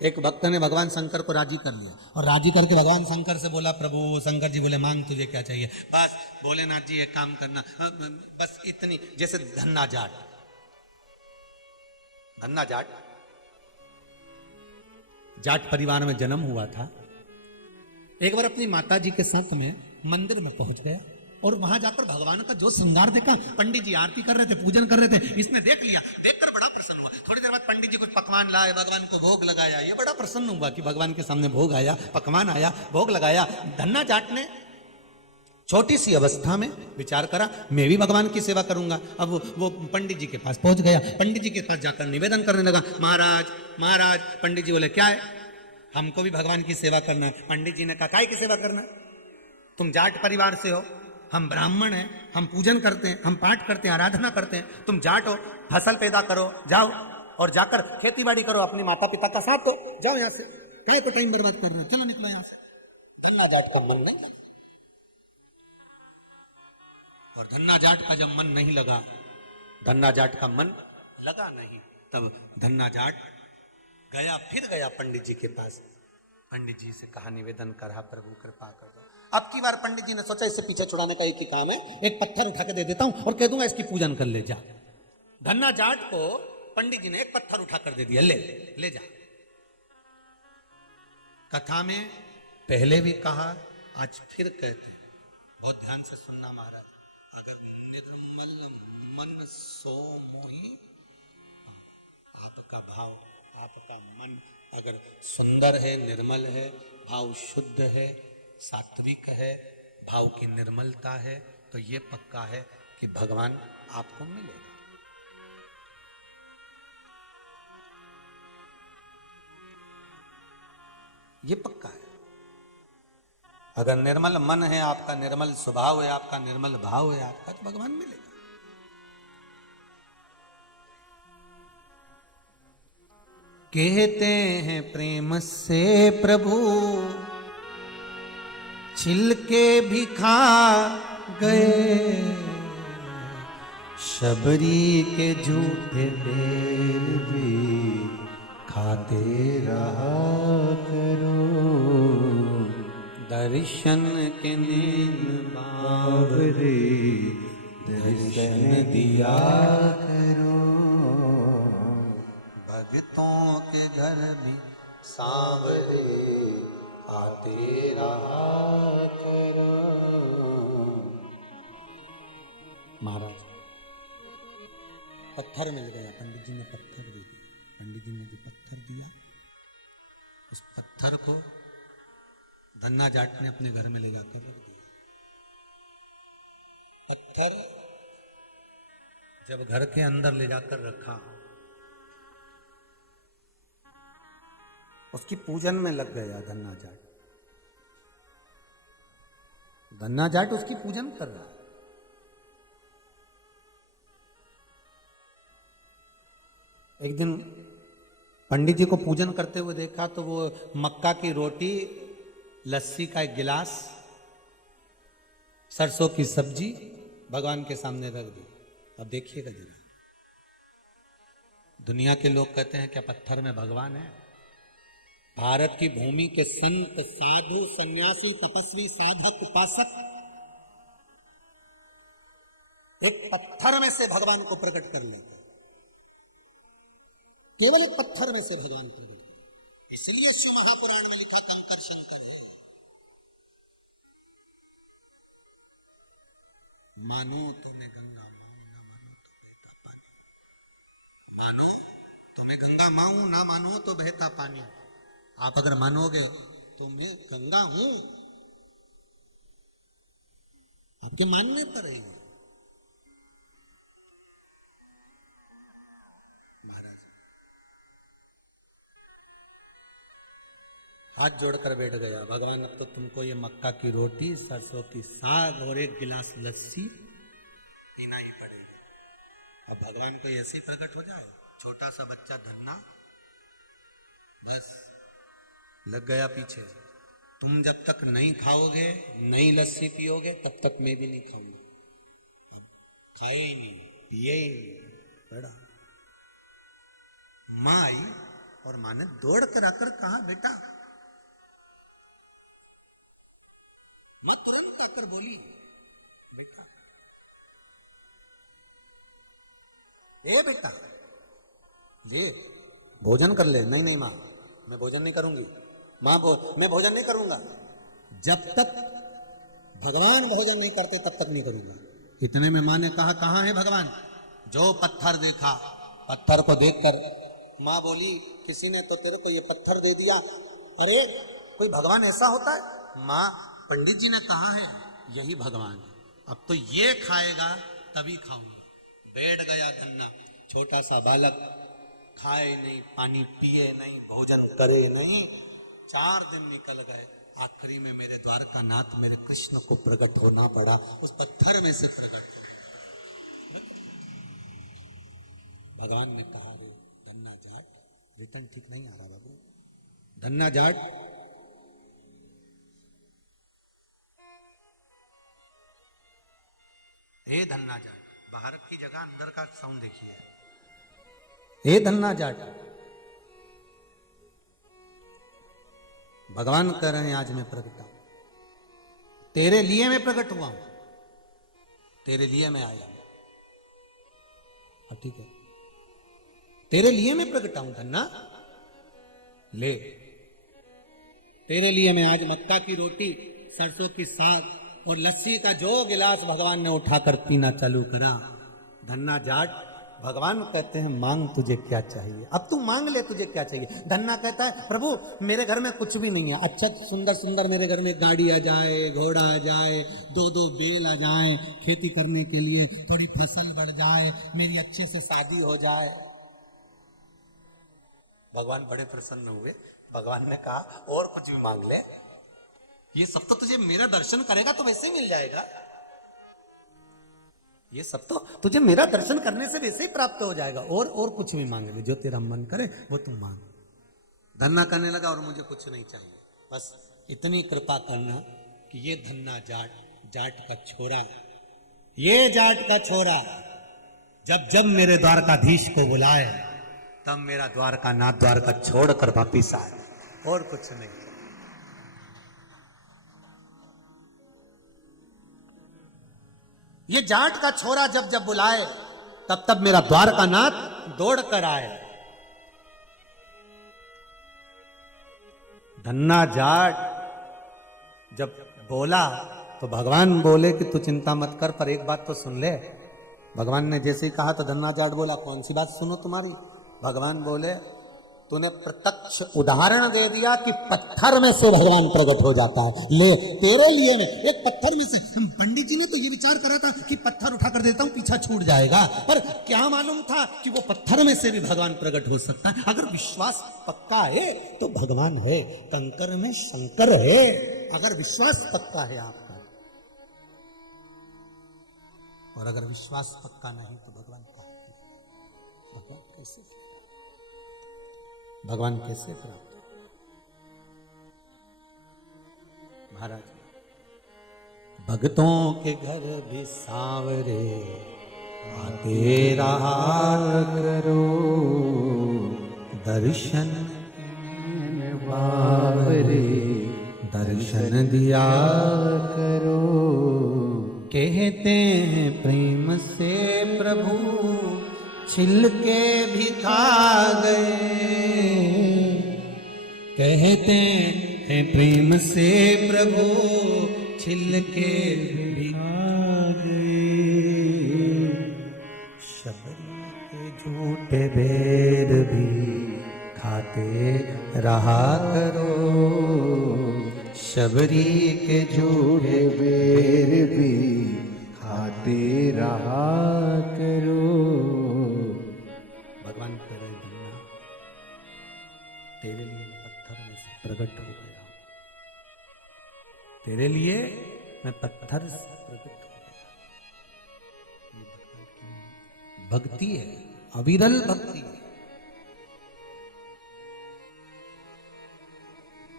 एक भक्त ने भगवान शंकर को राजी कर लिया, और राजी करके भगवान शंकर से बोला, प्रभु। शंकर जी बोले, मांग तुझे क्या चाहिए। बस भोलेनाथ जी एक काम करना, बस इतनी, जैसे धन्ना जाट, धन्ना जाट जाट परिवार में जन्म हुआ था। एक बार अपनी माता जी के साथ में मंदिर में पहुंच गया, और वहां जाकर भगवान का जो श्रृंगार देखा, पंडित जी आरती कर रहे थे, पूजन कर रहे थे, इसने देख लिया, देखकर बड़ा प्रसन्न हुआ। थोड़ी देर बाद पंडित जी कुछ पकवान लाए, भगवान को भोग लगाया। ये बड़ा प्रसन्न हुआ कि भगवान के सामने भोग आया, पकवान आया, भोग लगाया। धन्ना जाट ने छोटी सी अवस्था में विचार करा, मैं भी भगवान की सेवा करूंगा। अब वो पंडित जी के पास पहुंच गया, पंडित जी के पास जाकर निवेदन करने लगा, महाराज महाराज। पंडित जी बोले, क्या है? हमको भी भगवान की सेवा करना है। पंडित जी ने कहा, काय की सेवा करना है? तुम जाट परिवार से हो, हम ब्राह्मण हैं, हम पूजन करते हैं, हम पाठ करते हैं, आराधना करते हैं। तुम जाट हो, फसल पैदा करो, जाओ और जाकर खेती बाड़ी करो, अपने माता पिता का साथ दो, जाओ यहाँ से, काय को टाइम बर्बाद कर रहे हो, चलो निकलो यहाँ से। धन्ना जाट का मन नहीं, और धन्ना जाट का जब मन नहीं लगा, धन्ना जाट का मन लगा नहीं, तब धन्ना जाट गया, फिर गया पंडित जी के पास। पंडित जी से कहा, निवेदन करा, प्रभु कृपा कर दो। अब की बार पंडित जी ने सोचा, इससे पीछे छुड़ाने का एक ही काम है, एक पत्थर उठा के दे देता हूं और कह दूंगा इसकी पूजन कर ले जा। धन्ना जाट को पंडित जी ने एक पत्थर उठा कर दे दिया, ले जा। कथा में पहले भी कहा, आज फिर कहते हैं, बहुत ध्यान से सुनना महाराज। अगर निर्मल मन सो मोही, आपका भाव, आपका मन अगर सुंदर है, निर्मल है, भाव शुद्ध है, सात्विक है, भाव की निर्मलता है, तो ये पक्का है कि भगवान आपको मिलेगा। ये पक्का है। अगर निर्मल मन है आपका, निर्मल स्वभाव है आपका, निर्मल भाव है आपका, तो भगवान मिलेगा। कहते हैं प्रेम से प्रभु छिलके भी खा गए, शबरी के झूठे बेर भी खाते रहा करो, दर्शन के नींद बावरे दर्शन दिया करो, भक्तों के आते रहा करो। महाराज पत्थर मिल गया, पंडित जी ने पत्थर दे दिया। पंडित जी ने जो पत्थर दिया, उस पत्थर को धन्ना जाट ने अपने घर में ले जाकर रख दिया। पत्थर जब घर के अंदर ले जाकर रखा, उसकी पूजन में लग गया धन्ना जाट। धन्ना जाट उसकी पूजन कर रहा। एक दिन पंडित जी को पूजन करते हुए देखा तो वो मक्का की रोटी, लस्सी का एक गिलास, सरसों की सब्जी भगवान के सामने रख दी। अब देखिएगा जरा, दुनिया के लोग कहते हैं क्या पत्थर में भगवान है? भारत की भूमि के संत, साधु, सन्यासी, तपस्वी, साधक, उपासक एक पत्थर में से भगवान को प्रकट कर लेते, केवल एक पत्थर में से भगवान प्रकट कर। इसलिए शिव महापुराण में लिखा कंकर शंकर है। मानो तुम्हें गंगा माऊं, ना मानो तो बहता पानी। मानो तुम्हें गंगा माऊं, ना मानो तो बहता पानी। आप अगर मानोगे तो मैं गंगा हूं, आपके मानने पर है। महाराज हाथ जोड़कर बैठ गया, भगवान अब तो तुमको ये मक्का की रोटी, सरसों की साग और एक गिलास लस्सी पीना ही पड़ेगा। अब भगवान को ऐसे ही प्रकट हो जाए, छोटा सा बच्चा धन्ना बस लग गया पीछे। तुम जब तक नहीं खाओगे, नहीं लस्सी पियोगे, तब तक मैं भी नहीं खाऊंगा। अब खाए ही नहीं, पिए ही नहीं। बड़ा मां आई और मां ने दौड़ कर आकर कहा, बेटा। मैं तुरंत आकर बोली, बेटा, ए बेटा, ले भोजन कर ले। नहीं नहीं मां, मैं भोजन नहीं करूंगी। मां मैं भोजन नहीं करूंगा। जब तक भगवान भोजन नहीं करते तब तक नहीं करूंगा। इतने में मां ने कहा, कहां है भगवान? जो पत्थर देखा, पत्थर को देखकर मां बोली, किसी ने तो तेरे को ये पत्थर दे दिया। अरे कोई भगवान ऐसा होता है? मां, पंडित जी ने कहा है यही भगवान है। अब तो ये खाएगा तभी खाऊंगा। बैठ गया धन्ना, छोटा सा बालक, खाए नहीं, पानी पिए नहीं, भोजन करे नहीं। 4 दिन निकल गए। आखिरी में मेरे द्वारका नाथ, मेरे कृष्ण को प्रकट होना पड़ा। उस पत्थर में से प्रकट करेगा। भगवान ने कहा, रे धन्ना जाट, रिटर्न ठीक नहीं आ रहा बाबू। धन्ना जाट, हे धन्ना जाट, बाहर की जगह अंदर का साउंड देखिए। हे धन्ना जाट, भगवान कह रहे हैं आज मैं प्रकट हूं, तेरे लिए मैं प्रकट हुआ हूं, तेरे लिए मैं आया हूं। ठीक है, तेरे लिए मैं प्रकट हूं धन्ना, ले तेरे लिए मैं आज मक्का की रोटी, सरसों की साग और लस्सी का जो गिलास भगवान ने उठाकर पीना चालू करा। धन्ना जाट, भगवान कहते हैं मांग तुझे क्या चाहिए, अब तू मांग ले, तुझे क्या चाहिए। धन्ना कहता है, प्रभु मेरे घर में कुछ भी नहीं है, अच्छा सुंदर सुंदर मेरे घर में गाड़ी आ जाए, घोड़ा आ जाए, 2-2 बैल आ जाए, खेती करने के लिए थोड़ी फसल बढ़ जाए, मेरी अच्छे से शादी हो जाए। भगवान बड़े प्रसन्न हुए। भगवान ने कहा और कुछ भी मांग ले, ये सब तो तुझे मेरा दर्शन करेगा तो वैसे ही मिल जाएगा। ये सब तो तुझे मेरा दर्शन करने से वैसे ही प्राप्त हो जाएगा। और कुछ भी मांग ले, जो तेरा मन करे वो तुम मांग। धन्ना करने लगा, और मुझे कुछ नहीं चाहिए, बस इतनी कृपा करना कि ये धन्ना जाट का छोरा, ये जाट का छोरा जब जब मेरे द्वारकाधीश को बुलाए तब मेरा द्वारका नाथ द्वारका छोड़कर वापिस आए, और कुछ नहीं। ये जाट का छोरा जब जब बुलाए तब तब मेरा द्वारका नाथ दौड़ कर आए। धन्ना जाट जब बोला तो भगवान बोले कि तू चिंता मत कर, पर एक बात तो सुन ले। भगवान ने जैसे ही कहा तो धन्ना जाट बोला कौन सी बात सुनो तुम्हारी। भगवान बोले तूने प्रत्यक्ष उदाहरण दे दिया कि पत्थर में से भगवान प्रकट हो जाता है। ले तेरे लिए मैं एक पत्थर में से, पंडित जी ने तो ये विचार करा था कि पत्थर उठा कर देता हूं पीछा छूट जाएगा, पर क्या मालूम था कि वो पत्थर में से भी भगवान प्रकट हो सकता है। अगर विश्वास पक्का है तो भगवान है, कंकर में शंकर है। अगर विश्वास पक्का है आपका, और अगर विश्वास पक्का नहीं तो भगवान कहा, भगवान कैसे, भगवान कैसे प्राप्त हो? महाराज, भक्तों के घर भी सांवरे आते रहा करो, दर्शन बावरे दर्शन दिया करो। कहते हैं प्रेम से प्रभु छिलके भी खा गए, कहते हैं प्रेम से प्रभु छिलके भी खा गए। शबरी के झूठे बेर भी खाते रहा करो, शबरी के झूठे बेर भी खाते रहा करो। भगवान कह रहे दुनिया, तेरे लिए पत्थर में से प्रकट हो गया, तेरे लिए मैं पत्थर से प्रकट हो गया। ये भक्ति है, अविरल भक्ति है।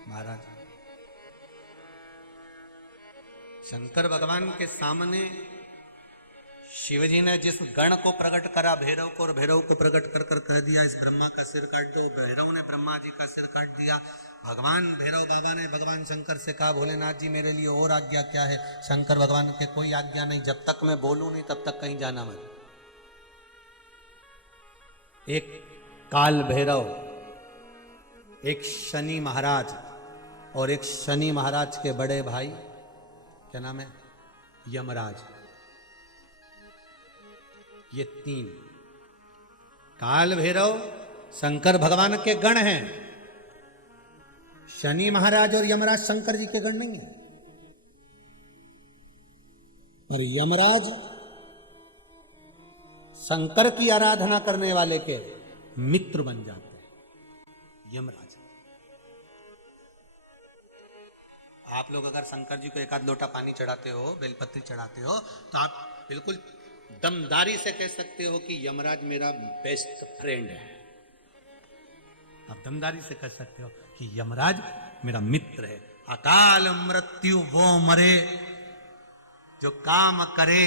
महाराज, शंकर भगवान के सामने शिवजी ने जिस गण को प्रकट करा, भैरव को, और भैरव को प्रकट कर कर कह दिया इस ब्रह्मा का सिर काट दो, भैरव ने ब्रह्मा जी का सिर काट दिया। भगवान भैरव बाबा ने भगवान शंकर से कहा, भोलेनाथ जी मेरे लिए और आज्ञा क्या है? शंकर भगवान के कोई आज्ञा नहीं, जब तक मैं बोलूं नहीं तब तक कहीं जाना मत। एक काल भैरव, एक शनि महाराज, और एक शनि महाराज के बड़े भाई, क्या नाम है, यमराज, ये तीन काल भैरव शंकर भगवान के गण हैं। शनि महाराज और यमराज शंकर जी के गण नहीं है, और यमराज शंकर की आराधना करने वाले के मित्र बन जाते हैं। यमराज, आप लोग अगर शंकर जी को एक आध लोटा पानी चढ़ाते हो, बेलपत्री चढ़ाते हो, तो आप बिल्कुल दमदारी से कह सकते हो कि यमराज मेरा बेस्ट फ्रेंड है। आप दमदारी से कह सकते हो कि यमराज मेरा मित्र है। अकाल मृत्यु वो मरे जो काम करे,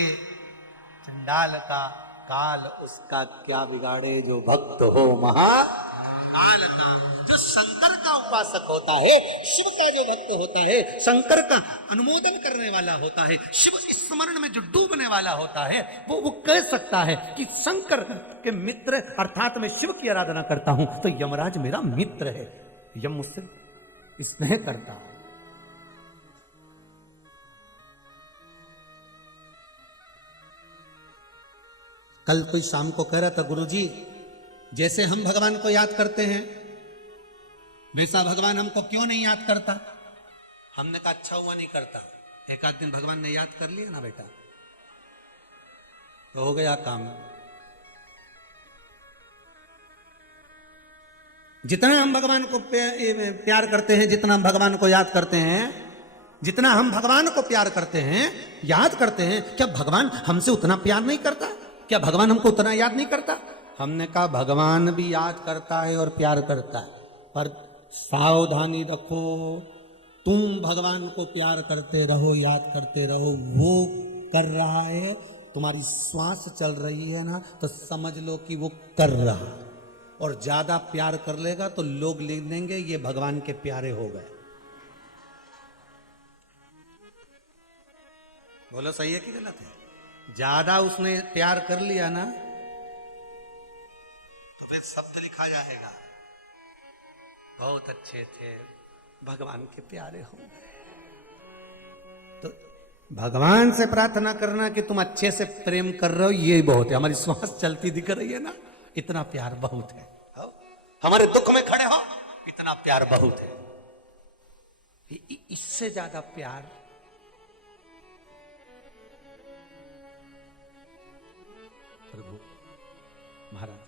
चंडाल का काल उसका क्या बिगाड़े, जो भक्त हो महाकाल का। जो शंकर का उपासक होता है, शिव का जो भक्त होता है, शंकर का अनुमोदन करने वाला होता है, शिव स्मरण में जो डूबने वाला होता है, वो कह सकता है कि शंकर के मित्र अर्थात मैं शिव की आराधना करता हूं तो यमराज मेरा मित्र है, यम मुझसे स्नेह करता है। कल कोई शाम को कह रहा था, गुरुजी जैसे हम भगवान को याद करते हैं वैसा भगवान हमको क्यों नहीं याद करता? हमने कहा अच्छा हुआ नहीं करता, एक आध दिन भगवान ने याद कर लिया ना बेटा तो हो गया काम। जितना हम भगवान को प्यार करते हैं, जितना हम भगवान को याद करते हैं, जितना हम भगवान को प्यार करते हैं, याद करते हैं, क्या भगवान हमसे उतना प्यार नहीं करता? क्या भगवान हमको उतना याद नहीं करता? हमने कहा भगवान भी याद करता है और प्यार करता है, पर सावधानी रखो, तुम भगवान को प्यार करते रहो, याद करते रहो, वो कर रहा है, तुम्हारी श्वास चल रही है ना, तो समझ लो कि वो कर रहा। और ज्यादा प्यार कर लेगा तो लोग लिख देंगे ये भगवान के प्यारे हो गए। बोलो सही है कि गलत है? ज्यादा उसने प्यार कर लिया ना तो फिर शब्द लिखा जाएगा बहुत अच्छे थे, भगवान के प्यारे हो गए। तो भगवान से प्रार्थना करना कि तुम अच्छे से प्रेम कर रहे हो, ये बहुत है। हमारी श्वास चलती दिख रही है ना, इतना प्यार बहुत है। हमारे दुख में खड़े हो, इतना प्यार बहुत है। इससे ज्यादा प्यार प्रभु महाराज,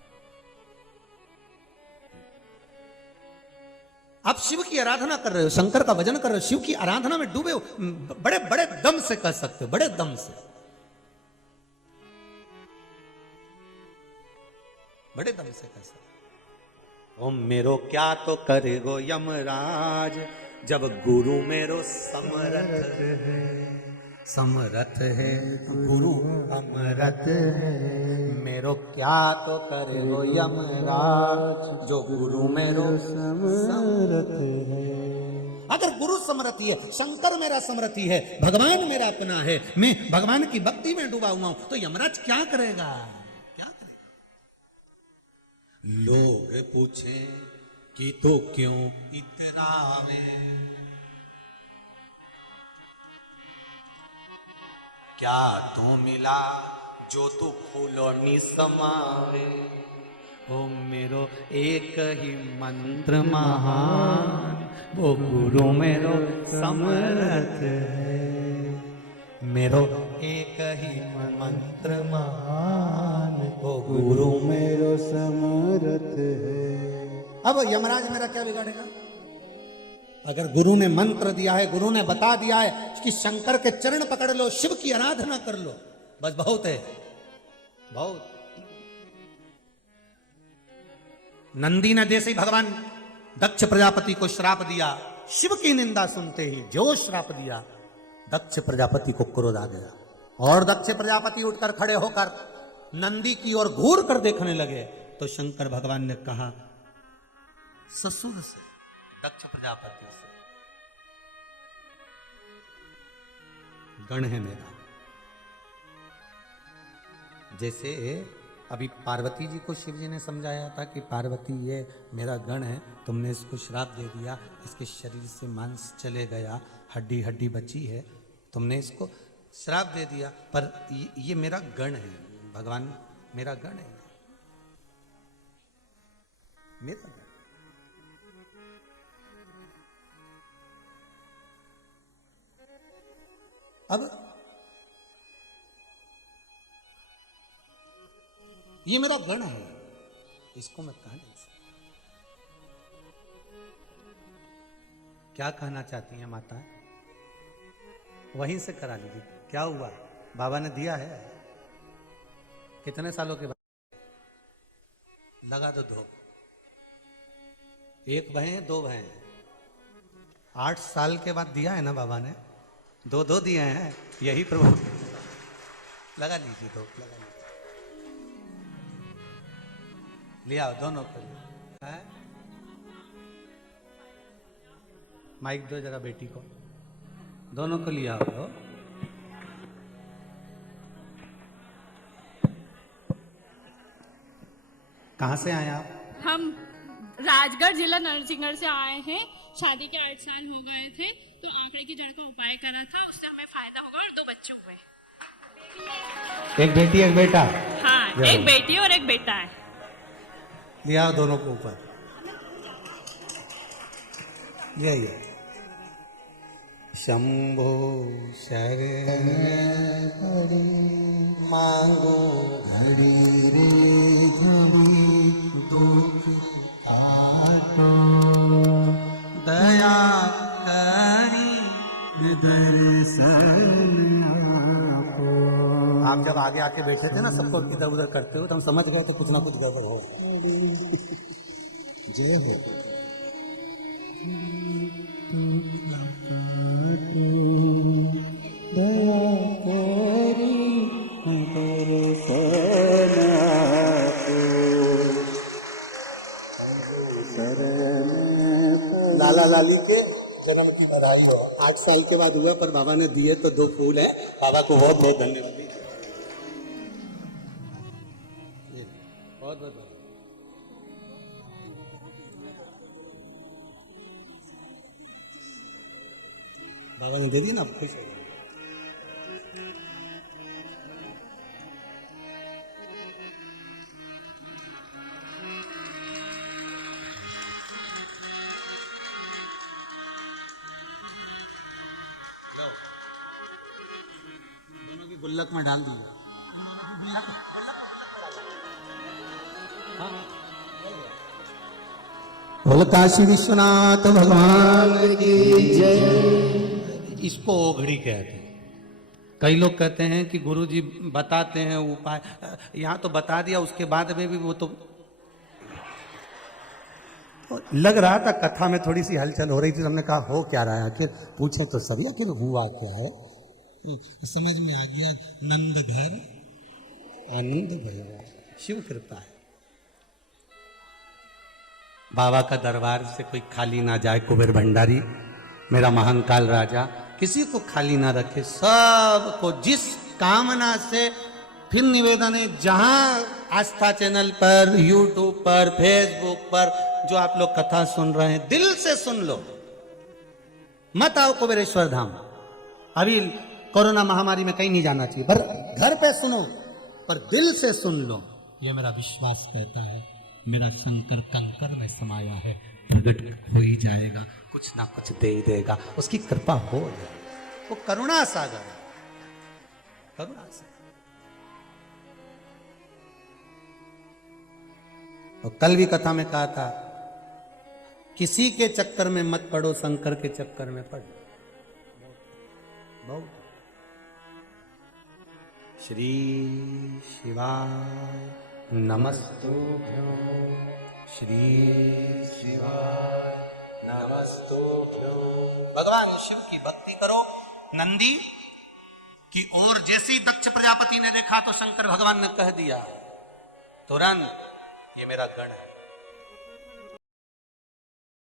आप शिव की आराधना कर रहे हो, शंकर का भजन कर रहे हो, शिव की आराधना में डूबे हो, बड़े बड़े दम से कह सकते हो, बड़े दम से, बड़े दम से कह सकते हो। ओम मेरो क्या तो करेगो यमराज, जब गुरु मेरो समरथ है, समरथ है गुरु अमरथ है। मेरो क्या तो करेगो यमराज, जो गुरु मेरो समरथ है। अगर गुरु समरथी है, शंकर मेरा समरथी है, भगवान मेरा अपना है, मैं भगवान की भक्ति में डूबा हुआ हूं, तो यमराज क्या करेगा, क्या करेगा? लोग पूछे कि तो क्यों इतरावे, क्या तो मिला जो तू फूलों नि समावे। ओ मेरो एक ही मंत्र महान, वो गुरु मेरो समर्थ है। मेरो एक ही मंत्र महान, वो गुरु मेरो समर्थ है। अब यमराज मेरा क्या बिगाड़ेगा? अगर गुरु ने मंत्र दिया है, गुरु ने बता दिया है कि शंकर के चरण पकड़ लो, शिव की आराधना कर लो, बस बहुत है, बहुत। नंदी ने जैसे ही भगवान दक्ष प्रजापति को श्राप दिया, शिव की निंदा सुनते ही जो श्राप दिया, दक्ष प्रजापति को क्रोध आ गया, और दक्ष प्रजापति उठकर खड़े होकर नंदी की ओर घूर कर देखने लगे। तो शंकर भगवान ने कहा ससुर से, दक्ष प्रजापति से, गण है मेरा। जैसे अभी पार्वती जी को शिव जी ने समझाया था कि पार्वती ये मेरा गण है, तुमने इसको श्राप दे दिया, इसके शरीर से मांस चले गया, हड्डी हड्डी बची है, तुमने इसको श्राप दे दिया, पर ये मेरा गण है, भगवान मेरा गण है, मेरा गण। अब ये मेरा गण है, इसको मैं कह नहीं सकता। क्या कहना चाहती हैं माता? वहीं से करा लीजिए। क्या हुआ? बाबा ने दिया है। कितने सालों के बाद? लगा दो 2, एक भय 2 भय, 8 साल के बाद दिया है ना बाबा ने, 2 दिए हैं, यही प्रभु। लगा लीजिए 2, लगा लीजिए, लिया दोनों को है। माइक दो जरा बेटी को, दोनों को लिया हो। कहाँ से आए आप? हम राजगढ़ जिला नरसिंहगढ़ से आए हैं। शादी के 8 साल हो गए थे, तो आंकड़े की जड़ का उपाय करा था, उससे हमें फायदा होगा और 2 बच्चे हुए। एक बेटी एक बेटा? हाँ, एक बेटी और एक बेटा है। लिया दोनों को ऊपर, ये शंभो शरण हरि मांगो घड़ी रे घड़ी दुख काटो, दया करी दर्शन आपो। आप जब आगे आके बैठे थे ना, सबको इधर उधर करते हो, तो हम समझ गए थे कुछ ना कुछ गड़बड़ हो। जय हो। लाला लाली के जन्म की बधाई हो। 8 साल के बाद हुआ, पर बाबा ने दिए तो 2 फूल है। बाबा को बहुत बहुत धन्यवाद। बहुत बहुत बाबा ने दे दी ना, आप खुश हो गए। गुल्लक में डाल दिया। बोल काशी विश्वनाथ भगवान की जय। इसको ओघड़ी कहते हैं। कई लोग कहते हैं कि गुरुजी बताते हैं उपाय, यहाँ तो बता दिया, उसके बाद में भी वो तो लग रहा था कथा में थोड़ी सी हलचल हो रही थी। हमने कहा हो क्या रहा है आखिर, पूछे तो सभी आखिर हुआ क्या है। समझ में आ गया, नंद घर आनंद भया, शिव कृपा है। बाबा का दरबार से कोई खाली ना जाए। कुबेर भंडारी मेरा महाकाल राजा किसी को खाली ना रखे, सबको जिस कामना से। फिर निवेदन है, जहां आस्था चैनल पर, यूट्यूब पर, फेसबुक पर जो आप लोग कथा सुन रहे हैं, दिल से सुन लो, मत आओ कुबेरेश्वर धाम। अभी कोरोना महामारी में कहीं नहीं जाना चाहिए, पर घर पे सुनो, पर दिल से सुन लो। ये मेरा विश्वास कहता है, मेरा शंकर कंकर में समाया है, प्रगट हो ही जाएगा, कुछ ना कुछ दे ही देगा, उसकी कृपा हो जाएगी। वो करुणा सागर है, करुणा सागर। और कल भी कथा में कहा था, किसी के चक्कर में मत पड़ो, शंकर के चक्कर में पड़। बहुत श्री शिवाय नमस्तुभ्यो, श्री शिवाय नमस्तुभ्यो। भगवान शिव की भक्ति करो। नंदी की ओर जैसी दक्ष प्रजापति ने देखा तो शंकर भगवान ने कह दिया तुरंत, ये मेरा गण है।